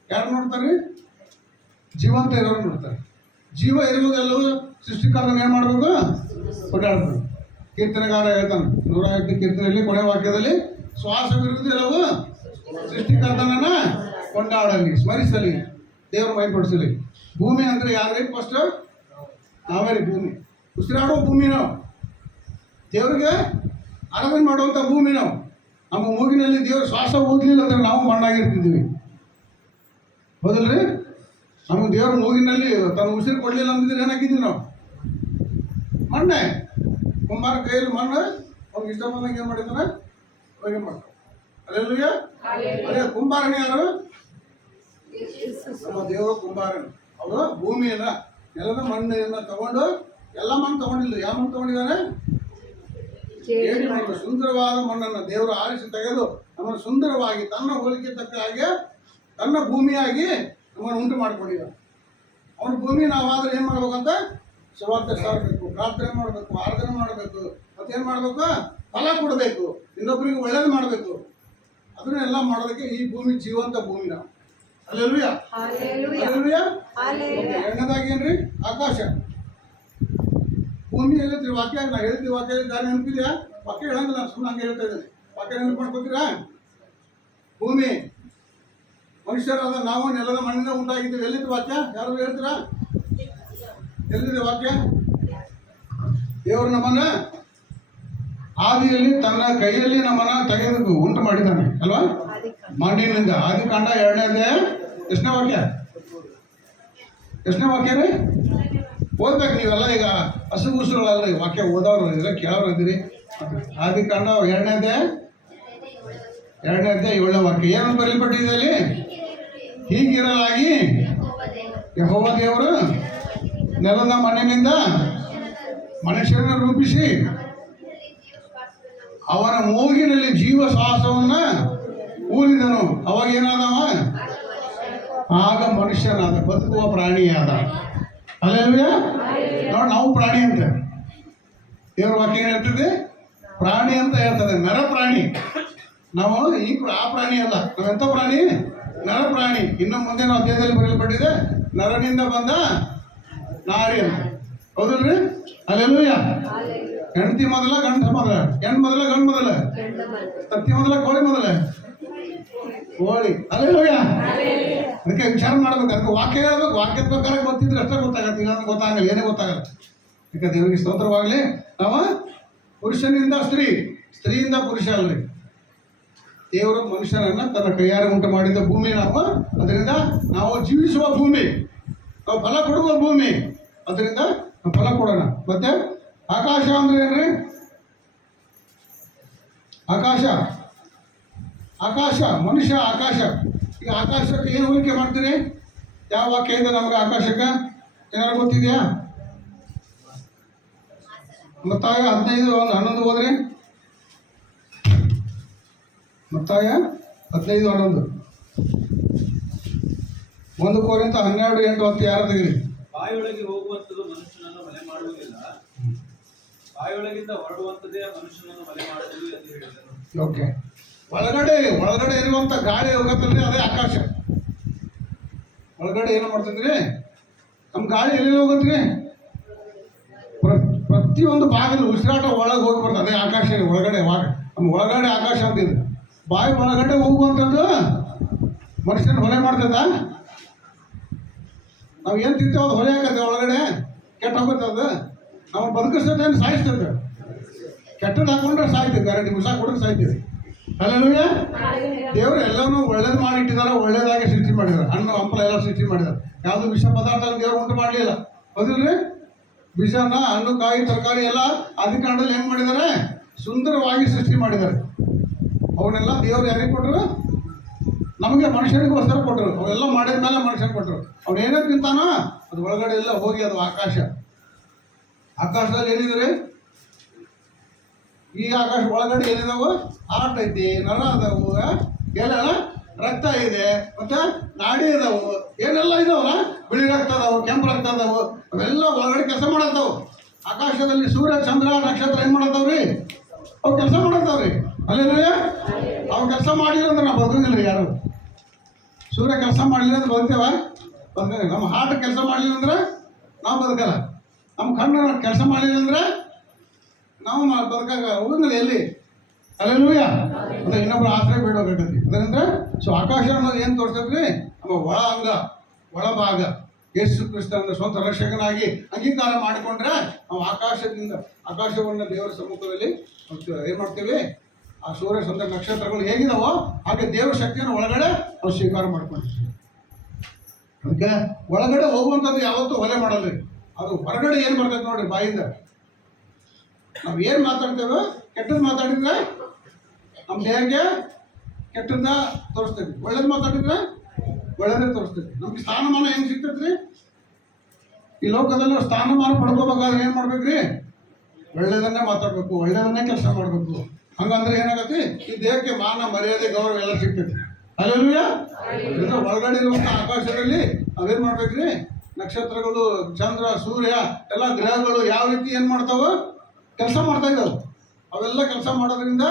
ಯಾರು ನೋಡ್ತಾರೆ? ಜೀವಂತ ಇರೋರು ನೋಡ್ತಾರೆ. ಜೀವ ಇರುವುದೆಲ್ಲವೂ ಸೃಷ್ಟಿಕರ್ತನ ಏನು ಮಾಡಬೇಕು? ಕೊಂಡಾಡಬೇಕು. ಕೀರ್ತನೆಗಾರ ಹೇಳ್ತಾನೆ 108 ಕೀರ್ತನೆಯಲ್ಲಿ ಕೊನೆ ವಾಕ್ಯದಲ್ಲಿ, ಶ್ವಾಸವಿರುವುದೆಲ್ಲವೂ ಸೃಷ್ಟಿಕರ್ತನನ್ನ ಕೊಂಡಾಡಲಿ, ಸ್ಮರಿಸಲಿ, ದೇವರು ಮೈಪಡಿಸಲಿ. ಭೂಮಿ ಅಂದರೆ ಯಾರೇ? ಫಸ್ಟ್ ನಾವೇ ರೀ ಭೂಮಿ. ಉಸಿರಾಡೋ ಭೂಮಿ ನಾವು, ದೇವರಿಗೆ ಆರಾಧನೆ ಮಾಡುವಂಥ ಭೂಮಿ ನಾವು. ನಮ್ಮ ಮೂಗಿನಲ್ಲಿ ದೇವರು ಶ್ವಾಸ ಊದಲಿಲ್ಲ ಅಂದರೆ ನಾವು ಮಣ್ಣಾಗಿರ್ತಿದ್ದೀವಿ, ಹೌದಲ್ರಿ? ನಮಗೆ ದೇವ್ರ ಮೂಗಿನಲ್ಲಿ ತನ್ನ ಉಸಿರು ಕೊಡಲಿಲ್ಲ ಅಂದಿದ್ರೆ ಏನಾಗಿದ್ದೀವಿ ನಾವು? ಮಣ್ಣೆ. ಕುಂಬಾರ ಕೈಯಲ್ಲಿ ಮಣ್ಣು ಅವ್ರಿಗೆ ಇಷ್ಟ ಬಂದಂಗೆ ಏನು ಮಾಡಿದಾನೆ? ಅಡುಗೆ ಮಾಡ್ತಾರೆ. ಅಲ್ಲೆಲ್ಲೂಯ್ಯ. ಅದೇ ಕುಂಬಾರನೇ ಯಾರು? ನಮ್ಮ ದೇವರು ಕುಂಬಾರನು. ಅವರು ಭೂಮಿಯನ್ನ, ನೆಲದ ಮಣ್ಣನ್ನು ತಗೊಂಡು, ಎಲ್ಲ ಮಣ್ಣು ತಗೊಂಡಿಲ್ಲ, ಯಾವ ಮಣ್ಣು ತಗೊಂಡಿದ್ದಾನೆ? ಏಡಿ ಮಣ್ಣು. ಸುಂದರವಾದ ಮಣ್ಣನ್ನು ದೇವರು ಆರಿಸಿ ತೆಗೆದು ನಮ್ಮನ್ನು ಸುಂದರವಾಗಿ ತನ್ನ ಹೋಲಿಕೆ ತಕ್ಕ ಹಾಗೆ ತನ್ನ ಭೂಮಿಯಾಗಿ ನಮ್ಮನ್ನು ಉಂಟು ಮಾಡಿಕೊಂಡಿದ್ದಾನೆ. ಅವನ ಭೂಮಿ ನಾವಾದ್ರೆ ಏನು ಮಾಡ್ಬೇಕಂತ? ಸುವಾರ್ತೆ ಸಾರಬೇಕು, ಪ್ರಾರ್ಥನೆ ಮಾಡಬೇಕು, ಆರಾಧನೆ ಮಾಡಬೇಕು, ಮತ್ತೇನು ಮಾಡಬೇಕು? ಫಲ ಕೊಡಬೇಕು, ಇನ್ನೊಬ್ಬರಿಗೆ ಒಳ್ಳೇದು ಮಾಡಬೇಕು. ಅದನ್ನೆಲ್ಲ ಮಾಡೋದಕ್ಕೆ ಈ ಭೂಮಿ ಜೀವಂತ ಭೂಮಿ ನಾವು. Hallelujah, hallelujah. ಎರಡನೇದಾಗಿ ಏನ್ರಿ? ಆಕಾಶ. ಭೂಮಿ ಎಲ್ಲೈತ್ರಿ? ವಾಕ್ಯ ನಾ ಹೇಳ್ತೀವಿ, ವಾಕ್ಯ ದಾರಿ ನೆನಪಿದ್ಯಾ? ವಾಕ್ಯ ಹೇಳಂಗಿಲ್ಲ, ನಾನು ಸುಮ್ಮನೆ ಹಂಗೆ ಹೇಳ್ತಾ ಇದ್ದೇನೆ. ವಾಕ್ಯ ನೆನಪು ಮಾಡ್ಕೊತೀರಾ? ಭೂಮಿ, ಮನುಷ್ಯರಾದ ನಾವು ನೆಲದ ಮಣ್ಣಿಂದ ಉಂಟಾಗಿದ್ದೇವೆ. ಎಲ್ಲಿದ್ದು ವಾಕ್ಯ? ಯಾರು ಹೇಳ್ತೀರಾ? ಎಲ್ಲಿದೆ ವಾಕ್ಯ? ದೇವರು ನಮ್ಮನ್ನ ಆದಿಯಲ್ಲಿ ತನ್ನ ಕೈಯಲ್ಲಿ ನಮ್ಮನ್ನ ತೆಗೆದು ಉಂಟು ಮಾಡಿದ್ದಾನೆ ಅಲ್ವಾ? ಮಣ್ಣಿನಿಂದ. ಆದಿಕಾಂಡ 2ನೇ ಅಧ್ಯಾಯ ಎಷ್ಟನೇ ವಾಕ್ಯ? ಎಷ್ಟನೇ ವಾಕ್ಯ ರೀ? ಓದ್ಬೇಕು ನೀವೆಲ್ಲ. ಈಗ ಹಸುಗುಸುಗಳಲ್ರಿ, ವಾಕ್ಯ ಓದೋರು ಇದ್ರೆ ಕೇಳೋರು ಇದ್ದೀರಿ. ಆದಿಕಾಂಡ 2ನೇ ಅಧ್ಯಾಯ 7ನೇ ವಾಕ್ಯ ಏನನ್ನು ಬರೆಯಲ್ಪಟ್ಟಿದೆ ಅಲ್ಲಿ? ಹೀಗಿರಲಾಗಿ ಯೆಹೋವ ದೇವರು ನೆಲದ ಮಣ್ಣಿನಿಂದ ಮನುಷ್ಯರನ್ನು ರೂಪಿಸಿ ಅವನ ಮೂಗಿನಲ್ಲಿ ಜೀವ ಶ್ವಾಸವನ್ನ ಊರಿದನು. ಅವಾಗ ಏನಾದವ? ಆಗ ಮನುಷ್ಯನಾದ, ಬದುಕುವ ಪ್ರಾಣಿಯಾದ. ಹಲ್ಲೆಲೂಯಾ. ನೋಡಿ, ನಾವು ಪ್ರಾಣಿ ಅಂತ ದೇವ್ರ ವಾಕ್ಯ ಏನು ಹೇಳ್ತದೆ? ಪ್ರಾಣಿ ಅಂತ ಹೇಳ್ತದೆ. ನರ ಪ್ರಾಣಿ ನಾವು. ಆ ಪ್ರಾಣಿ ಅಲ್ಲ, ನಾವೆಂಥ ಪ್ರಾಣಿ? ನರ ಪ್ರಾಣಿ. ಇನ್ನು ಮುಂದೆ ನಾವು ಅಧ್ಯಾಯದಲ್ಲಿ ಬರೆಯಲ್ಪಟ್ಟಿದೆ ನರನಿಂದ ಬಂದ ನಾರಿ ಅಂತ, ಹೌದಲ್ರಿ? ಹಲ್ಲೆಲೂಯಾ. ಹೆಂಡತಿ ಮೊದಲ, ಗಂಡ ಮೊದಲ? ಹೆಣ್ಣು ಮೊದಲ, ಗಂಡು ಮೊದಲ? ತತ್ತಿ ಮೊದಲ, ಕೋಳಿ ಮೊದಲ? ಕೋಳಿ. ಹಲ್ಲೆಲೂಯಾ. ಅದಕ್ಕೆ ವಿಚಾರ ಮಾಡ್ಬೇಕು. ಅದಕ್ಕೆ ವಾಕ್ಯ ಹೇಳ್ಬೇಕು. ವಾಕ್ಯದ ಪ್ರಕಾರ ಗೊತ್ತಿದ್ರೆ ಅಷ್ಟೇ ಗೊತ್ತಾಗತ್ತೆ, ಇಲ್ಲಾಂದ್ರೆ ಗೊತ್ತಾಗಲ್ಲ, ಏನೇ ಗೊತ್ತಾಗಲ್ಲ. ಯಾಕೆ ದೇವರಿಗೆ ಸ್ತೋತ್ರವಾಗಲಿ. ನಾವು ಪುರುಷನಿಂದ ಸ್ತ್ರೀ, ಸ್ತ್ರೀಯಿಂದ ಪುರುಷ ಅಲ್ರಿ. ದೇವರು ಮನುಷ್ಯನನ್ನ ತನ್ನ ಕೈಯಾರೆ ಉಂಟು ಮಾಡಿದ ಭೂಮಿ ನಾವು. ಅದರಿಂದ ನಾವು ಜೀವಿಸುವ ಭೂಮಿ, ನಾವು ಫಲ ಕೊಡುವ ಭೂಮಿ. ಅದರಿಂದ ನಾವು ಫಲ ಕೊಡೋಣ. ಮತ್ತೆ ಆಕಾಶ ಅಂದ್ರೆ ಏನ್ರಿ? ಆಕಾಶ, ಆಕಾಶ, ಮನುಷ್ಯ ಆಕಾಶ. ಈ ಆಕಾಶಕ್ಕೆ ಏನು ಹೋಲಿಕೆ ಮಾಡ್ತೀರಿ? ಯಾವ ವಾಕ್ಯ ಇದೆ ನಮ್ಗೆ ಆಕಾಶಕ್ಕೆ? ಏನಾರು ಗೊತ್ತಿದೆಯಾ? ಮತ್ತಾಯ 15:11 ಹೋದ್ರಿ. ಮತ್ತಾಯ 15:11. 1 ಕೊರಿಂಥ 12:8 10 ಯಾರು ತೆಗಿರಿ? ಬಾಯೊಳಗೆ ಹೋಗುವಂಥದ್ದು ಮನುಷ್ಯನನ್ನು ಬಾಯೊಳಗಿಂದ ಹೊರಡುವಂತದೇ ಮನುಷ್ಯನನ್ನು ಮಲೆ ಮಾಡುವುದು ಎಂದು ಹೇಳಿದನು. ಓಕೆ. ಒಳಗಡೆ ಇರುವಂತ ಗಾಳಿ ಹೋಗತ್ತಲ್ರಿ, ಅದೇ ಆಕಾಶ. ಒಳಗಡೆ ಏನು ಮಾಡ್ತದ್ರಿ? ನಮ್ಮ ಗಾಳಿ ಎಲ್ಲಿ ಹೋಗತ್ರಿ? ಪ್ರತಿಯೊಂದು ಭಾಗದ ಉಸಿರಾಟ ಒಳಗೆ ಹೋಗಿ ಬರ್ತದೆ, ಅದೇ ಆಕಾಶ. ಒಳಗಡೆ ನಮ್ಮ ಒಳಗಡೆ ಆಕಾಶ ಅಂತಿದೆ. ಬಾಯಿ ಒಳಗಡೆ ಹೋಗುವಂಥದ್ದು ಮನುಷ್ಯನ ಹೊಲೆ ಮಾಡ್ತದ. ನಾವು ಏನು ತಿಂತೇವೆ ಅದು ಹೊಲೆ ಆಗತ್ತೆ, ಒಳಗಡೆ ಕೆಟ್ಟ ಹೋಗುತ್ತೆ. ಅದು ನಾವು ಬದುಕಿಸ್ತೇವೆ, ಸಾಯಿಸ್ತೇವೆ. ಕೆಟ್ಟದ್ದು ಹಾಕೊಂಡ್ರೆ ಸಾಯ್ತೀವಿ, ಗ್ಯಾರಂಟಿ. ಮುಸ ಕೊಡೋದು ಸಾಯ್ತೀವಿ. ಅಲ್ಲೆಲ್ಲೂಯ್ಯ. ದೇವರು ಎಲ್ಲವನ್ನೂ ಒಳ್ಳೇದು ಮಾಡಿಟ್ಟಿದ್ದಾರೆ, ಒಳ್ಳೇದಾಗಿ ಸೃಷ್ಟಿ ಮಾಡಿದ್ದಾರೆ. ಹಣ್ಣು ಹಂಪಲ ಎಲ್ಲ ಸೃಷ್ಟಿ ಮಾಡಿದ್ದಾರೆ. ಯಾವುದು ವಿಷ ಪದಾರ್ಥ ದೇವರು ಉಂಟು ಮಾಡಲಿಲ್ಲ, ಹೌದಿಲ್ರಿ? ವಿಷನ, ಹಣ್ಣು, ಕಾಯಿ, ತರಕಾರಿ ಎಲ್ಲ ಆದಿಕಾಂಡದಲ್ಲಿ ಏನು ಮಾಡಿದ್ದಾರೆ? ಸುಂದರವಾಗಿ ಸೃಷ್ಟಿ ಮಾಡಿದ್ದಾರೆ. ಅವನ್ನೆಲ್ಲ ದೇವರು ಯಾರಿಗೆ ಕೊಟ್ಟರು? ನಮಗೆ, ಮನುಷ್ಯನಿಗೋಸ್ಕರ ಕೊಟ್ಟರು. ಅವೆಲ್ಲ ಮಾಡಿದ ಮೇಲೆ ಮನುಷ್ಯನಿಗೆ ಕೊಟ್ಟರು. ಅವ್ನು ಏನೇ ತಿಂತಾನೋ ಅದು ಒಳಗಡೆ ಎಲ್ಲ ಹೋಗಿ ಅದು ಆಕಾಶ. ಆಕಾಶದಲ್ಲಿ ಏನಿದೆ? ಈ ಆಕಾಶ ಒಳಗಡೆ ಏನಿದಾವು? ಹಾರ್ಟ್ ಐತಿ, ನರ ಅದಾವು, ಎಲ್ಲ ರಕ್ತ ಇದೆ, ಮತ್ತೆ ನಾಡಿ ಇದಾವು, ಏನೆಲ್ಲ ಇದಾವಲ್ಲ. ಬಿಳಿ ರಕ್ತ ಅದಾವು, ಕೆಂಪು ರಕ್ತ ಅದಾವು, ಅವೆಲ್ಲ ಒಳಗಡೆ ಕೆಲಸ ಮಾಡತ್ತಾವು. ಆಕಾಶದಲ್ಲಿ ಸೂರ್ಯ, ಚಂದ್ರ, ನಕ್ಷತ್ರ ಏನು ಮಾಡತ್ತಾವ್ರಿ? ಅವು ಕೆಲಸ ಮಾಡತ್ತಾವ್ರಿ. ಅಲ್ಲೇನ್ರಿ? ಅವು ಕೆಲಸ ಮಾಡಲಿಲ್ಲ ಅಂದ್ರೆ ನಾವು ಬದುಕಿಲ್ರಿ ಯಾರು. ಸೂರ್ಯ ಕೆಲಸ ಮಾಡಲಿಲ್ಲ ಅಂದ್ರೆ ಬದುಕ್ತೇವ? ಬದುಕಿಲ್ಲ. ನಮ್ಮ ಹಾರ್ಟ್ ಕೆಲಸ ಮಾಡಲಿಲ್ಲ ಅಂದ್ರೆ ನಾವು ಬದುಕಲ್ಲ. ನಮ್ಮ ಕಣ್ಣು ಕೆಲಸ ಮಾಡಲಿಲ್ಲ ಅಂದ್ರೆ ನಾವು ಬದುಕಾಗ ಹೋಗಂಗಿಲ್ಲ ಎಲ್ಲಿ. ಅಲ್ಲೆಲ್ಲೂಯ್ಯ. ಅಂದ್ರೆ ಇನ್ನೊಬ್ರು ಆಶ್ರಯ ಬೇಡೋಗೈತಿ. ಅದರಿಂದ ಆಕಾಶ ಅನ್ನೋದು ಏನು ತೋರಿಸ್ತೈತ್ರಿ? ನಮ್ಮ ಒಳ ಅಂಗ, ಒಳಭಾಗ. ಯೇಸು ಕ್ರಿಸ್ತನ ಸ್ವಂತ ರಕ್ಷಕನಾಗಿ ಅಂಗೀಕಾರ ಮಾಡಿಕೊಂಡ್ರೆ ನಾವು ಆಕಾಶವನ್ನು ದೇವರ ಸಮ್ಮುಖದಲ್ಲಿ ಏನು ಮಾಡ್ತೀವಿ? ಆ ಸೂರ್ಯ, ಚಂದ್ರ, ನಕ್ಷತ್ರಗಳು ಹೇಗಿದಾವೋ ಹಾಗೆ ದೇವರ ಶಕ್ತಿಯನ್ನು ಒಳಗಡೆ ನಾವು ಸ್ವೀಕಾರ ಮಾಡ್ಕೊಂಡಿರ್ತೀವಿ. ಅದಕ್ಕೆ ಒಳಗಡೆ ಹೋಗುವಂಥದ್ದು ಯಾವತ್ತೂ ಹೊಲೆ ಮಾಡಲ್ರಿ. ಅದು ಹೊರಗಡೆ ಏನು ಬರ್ತೈತೆ ನೋಡ್ರಿ ಬಾಯಿಂದ. ನಾವು ಏನು ಮಾತಾಡ್ತೇವೆ, ಕೆಟ್ಟದ್ದು ಮಾತಾಡಿದ್ರೆ ನಮ್ಮ ದೇಹಕ್ಕೆ ಕೆಟ್ಟದ್ದ ತೋರಿಸ್ತೈತಿ, ಒಳ್ಳೇದು ಮಾತಾಡಿದ್ರೆ ಒಳ್ಳೇದೇ ತೋರಿಸ್ತೈತಿ. ನಮ್ಗೆ ಸ್ಥಾನಮಾನ ಹೆಂಗೆ ಸಿಗ್ತೈತ್ರಿ? ಈ ಲೋಕದಲ್ಲಿ ಸ್ಥಾನಮಾನ ಪಡ್ಕೋಬೇಕಾದ್ರೆ ಏನು ಮಾಡ್ಬೇಕ್ರಿ? ಒಳ್ಳೇದನ್ನೇ ಮಾತಾಡ್ಬೇಕು, ಒಳ್ಳೇದನ್ನೇ ಕೆಲಸ ಮಾಡಬೇಕು. ಹಂಗಂದ್ರೆ ಏನಾಗತ್ತೆ? ಈ ದೇಹಕ್ಕೆ ಮಾನ, ಮರ್ಯಾದೆ, ಗೌರವ ಎಲ್ಲ ಸಿಗ್ತೈತಿ. ಅಲ್ಲೆಲ್ಲೂಯ್ಯ. ಒಳಗಡೆ ಇರುವಂಥ ಆಕಾಶದಲ್ಲಿ ನಾವೇನು ಮಾಡ್ಬೇಕ್ರಿ? ನಕ್ಷತ್ರಗಳು, ಚಂದ್ರ, ಸೂರ್ಯ ಎಲ್ಲ ಗ್ರಹಗಳು ಯಾವ ರೀತಿ ಏನು ಮಾಡ್ತಾವ? ಕೆಲಸ ಮಾಡ್ತಾ ಇದ್ದಾವೆ. ಅವೆಲ್ಲ ಕೆಲಸ ಮಾಡೋದ್ರಿಂದ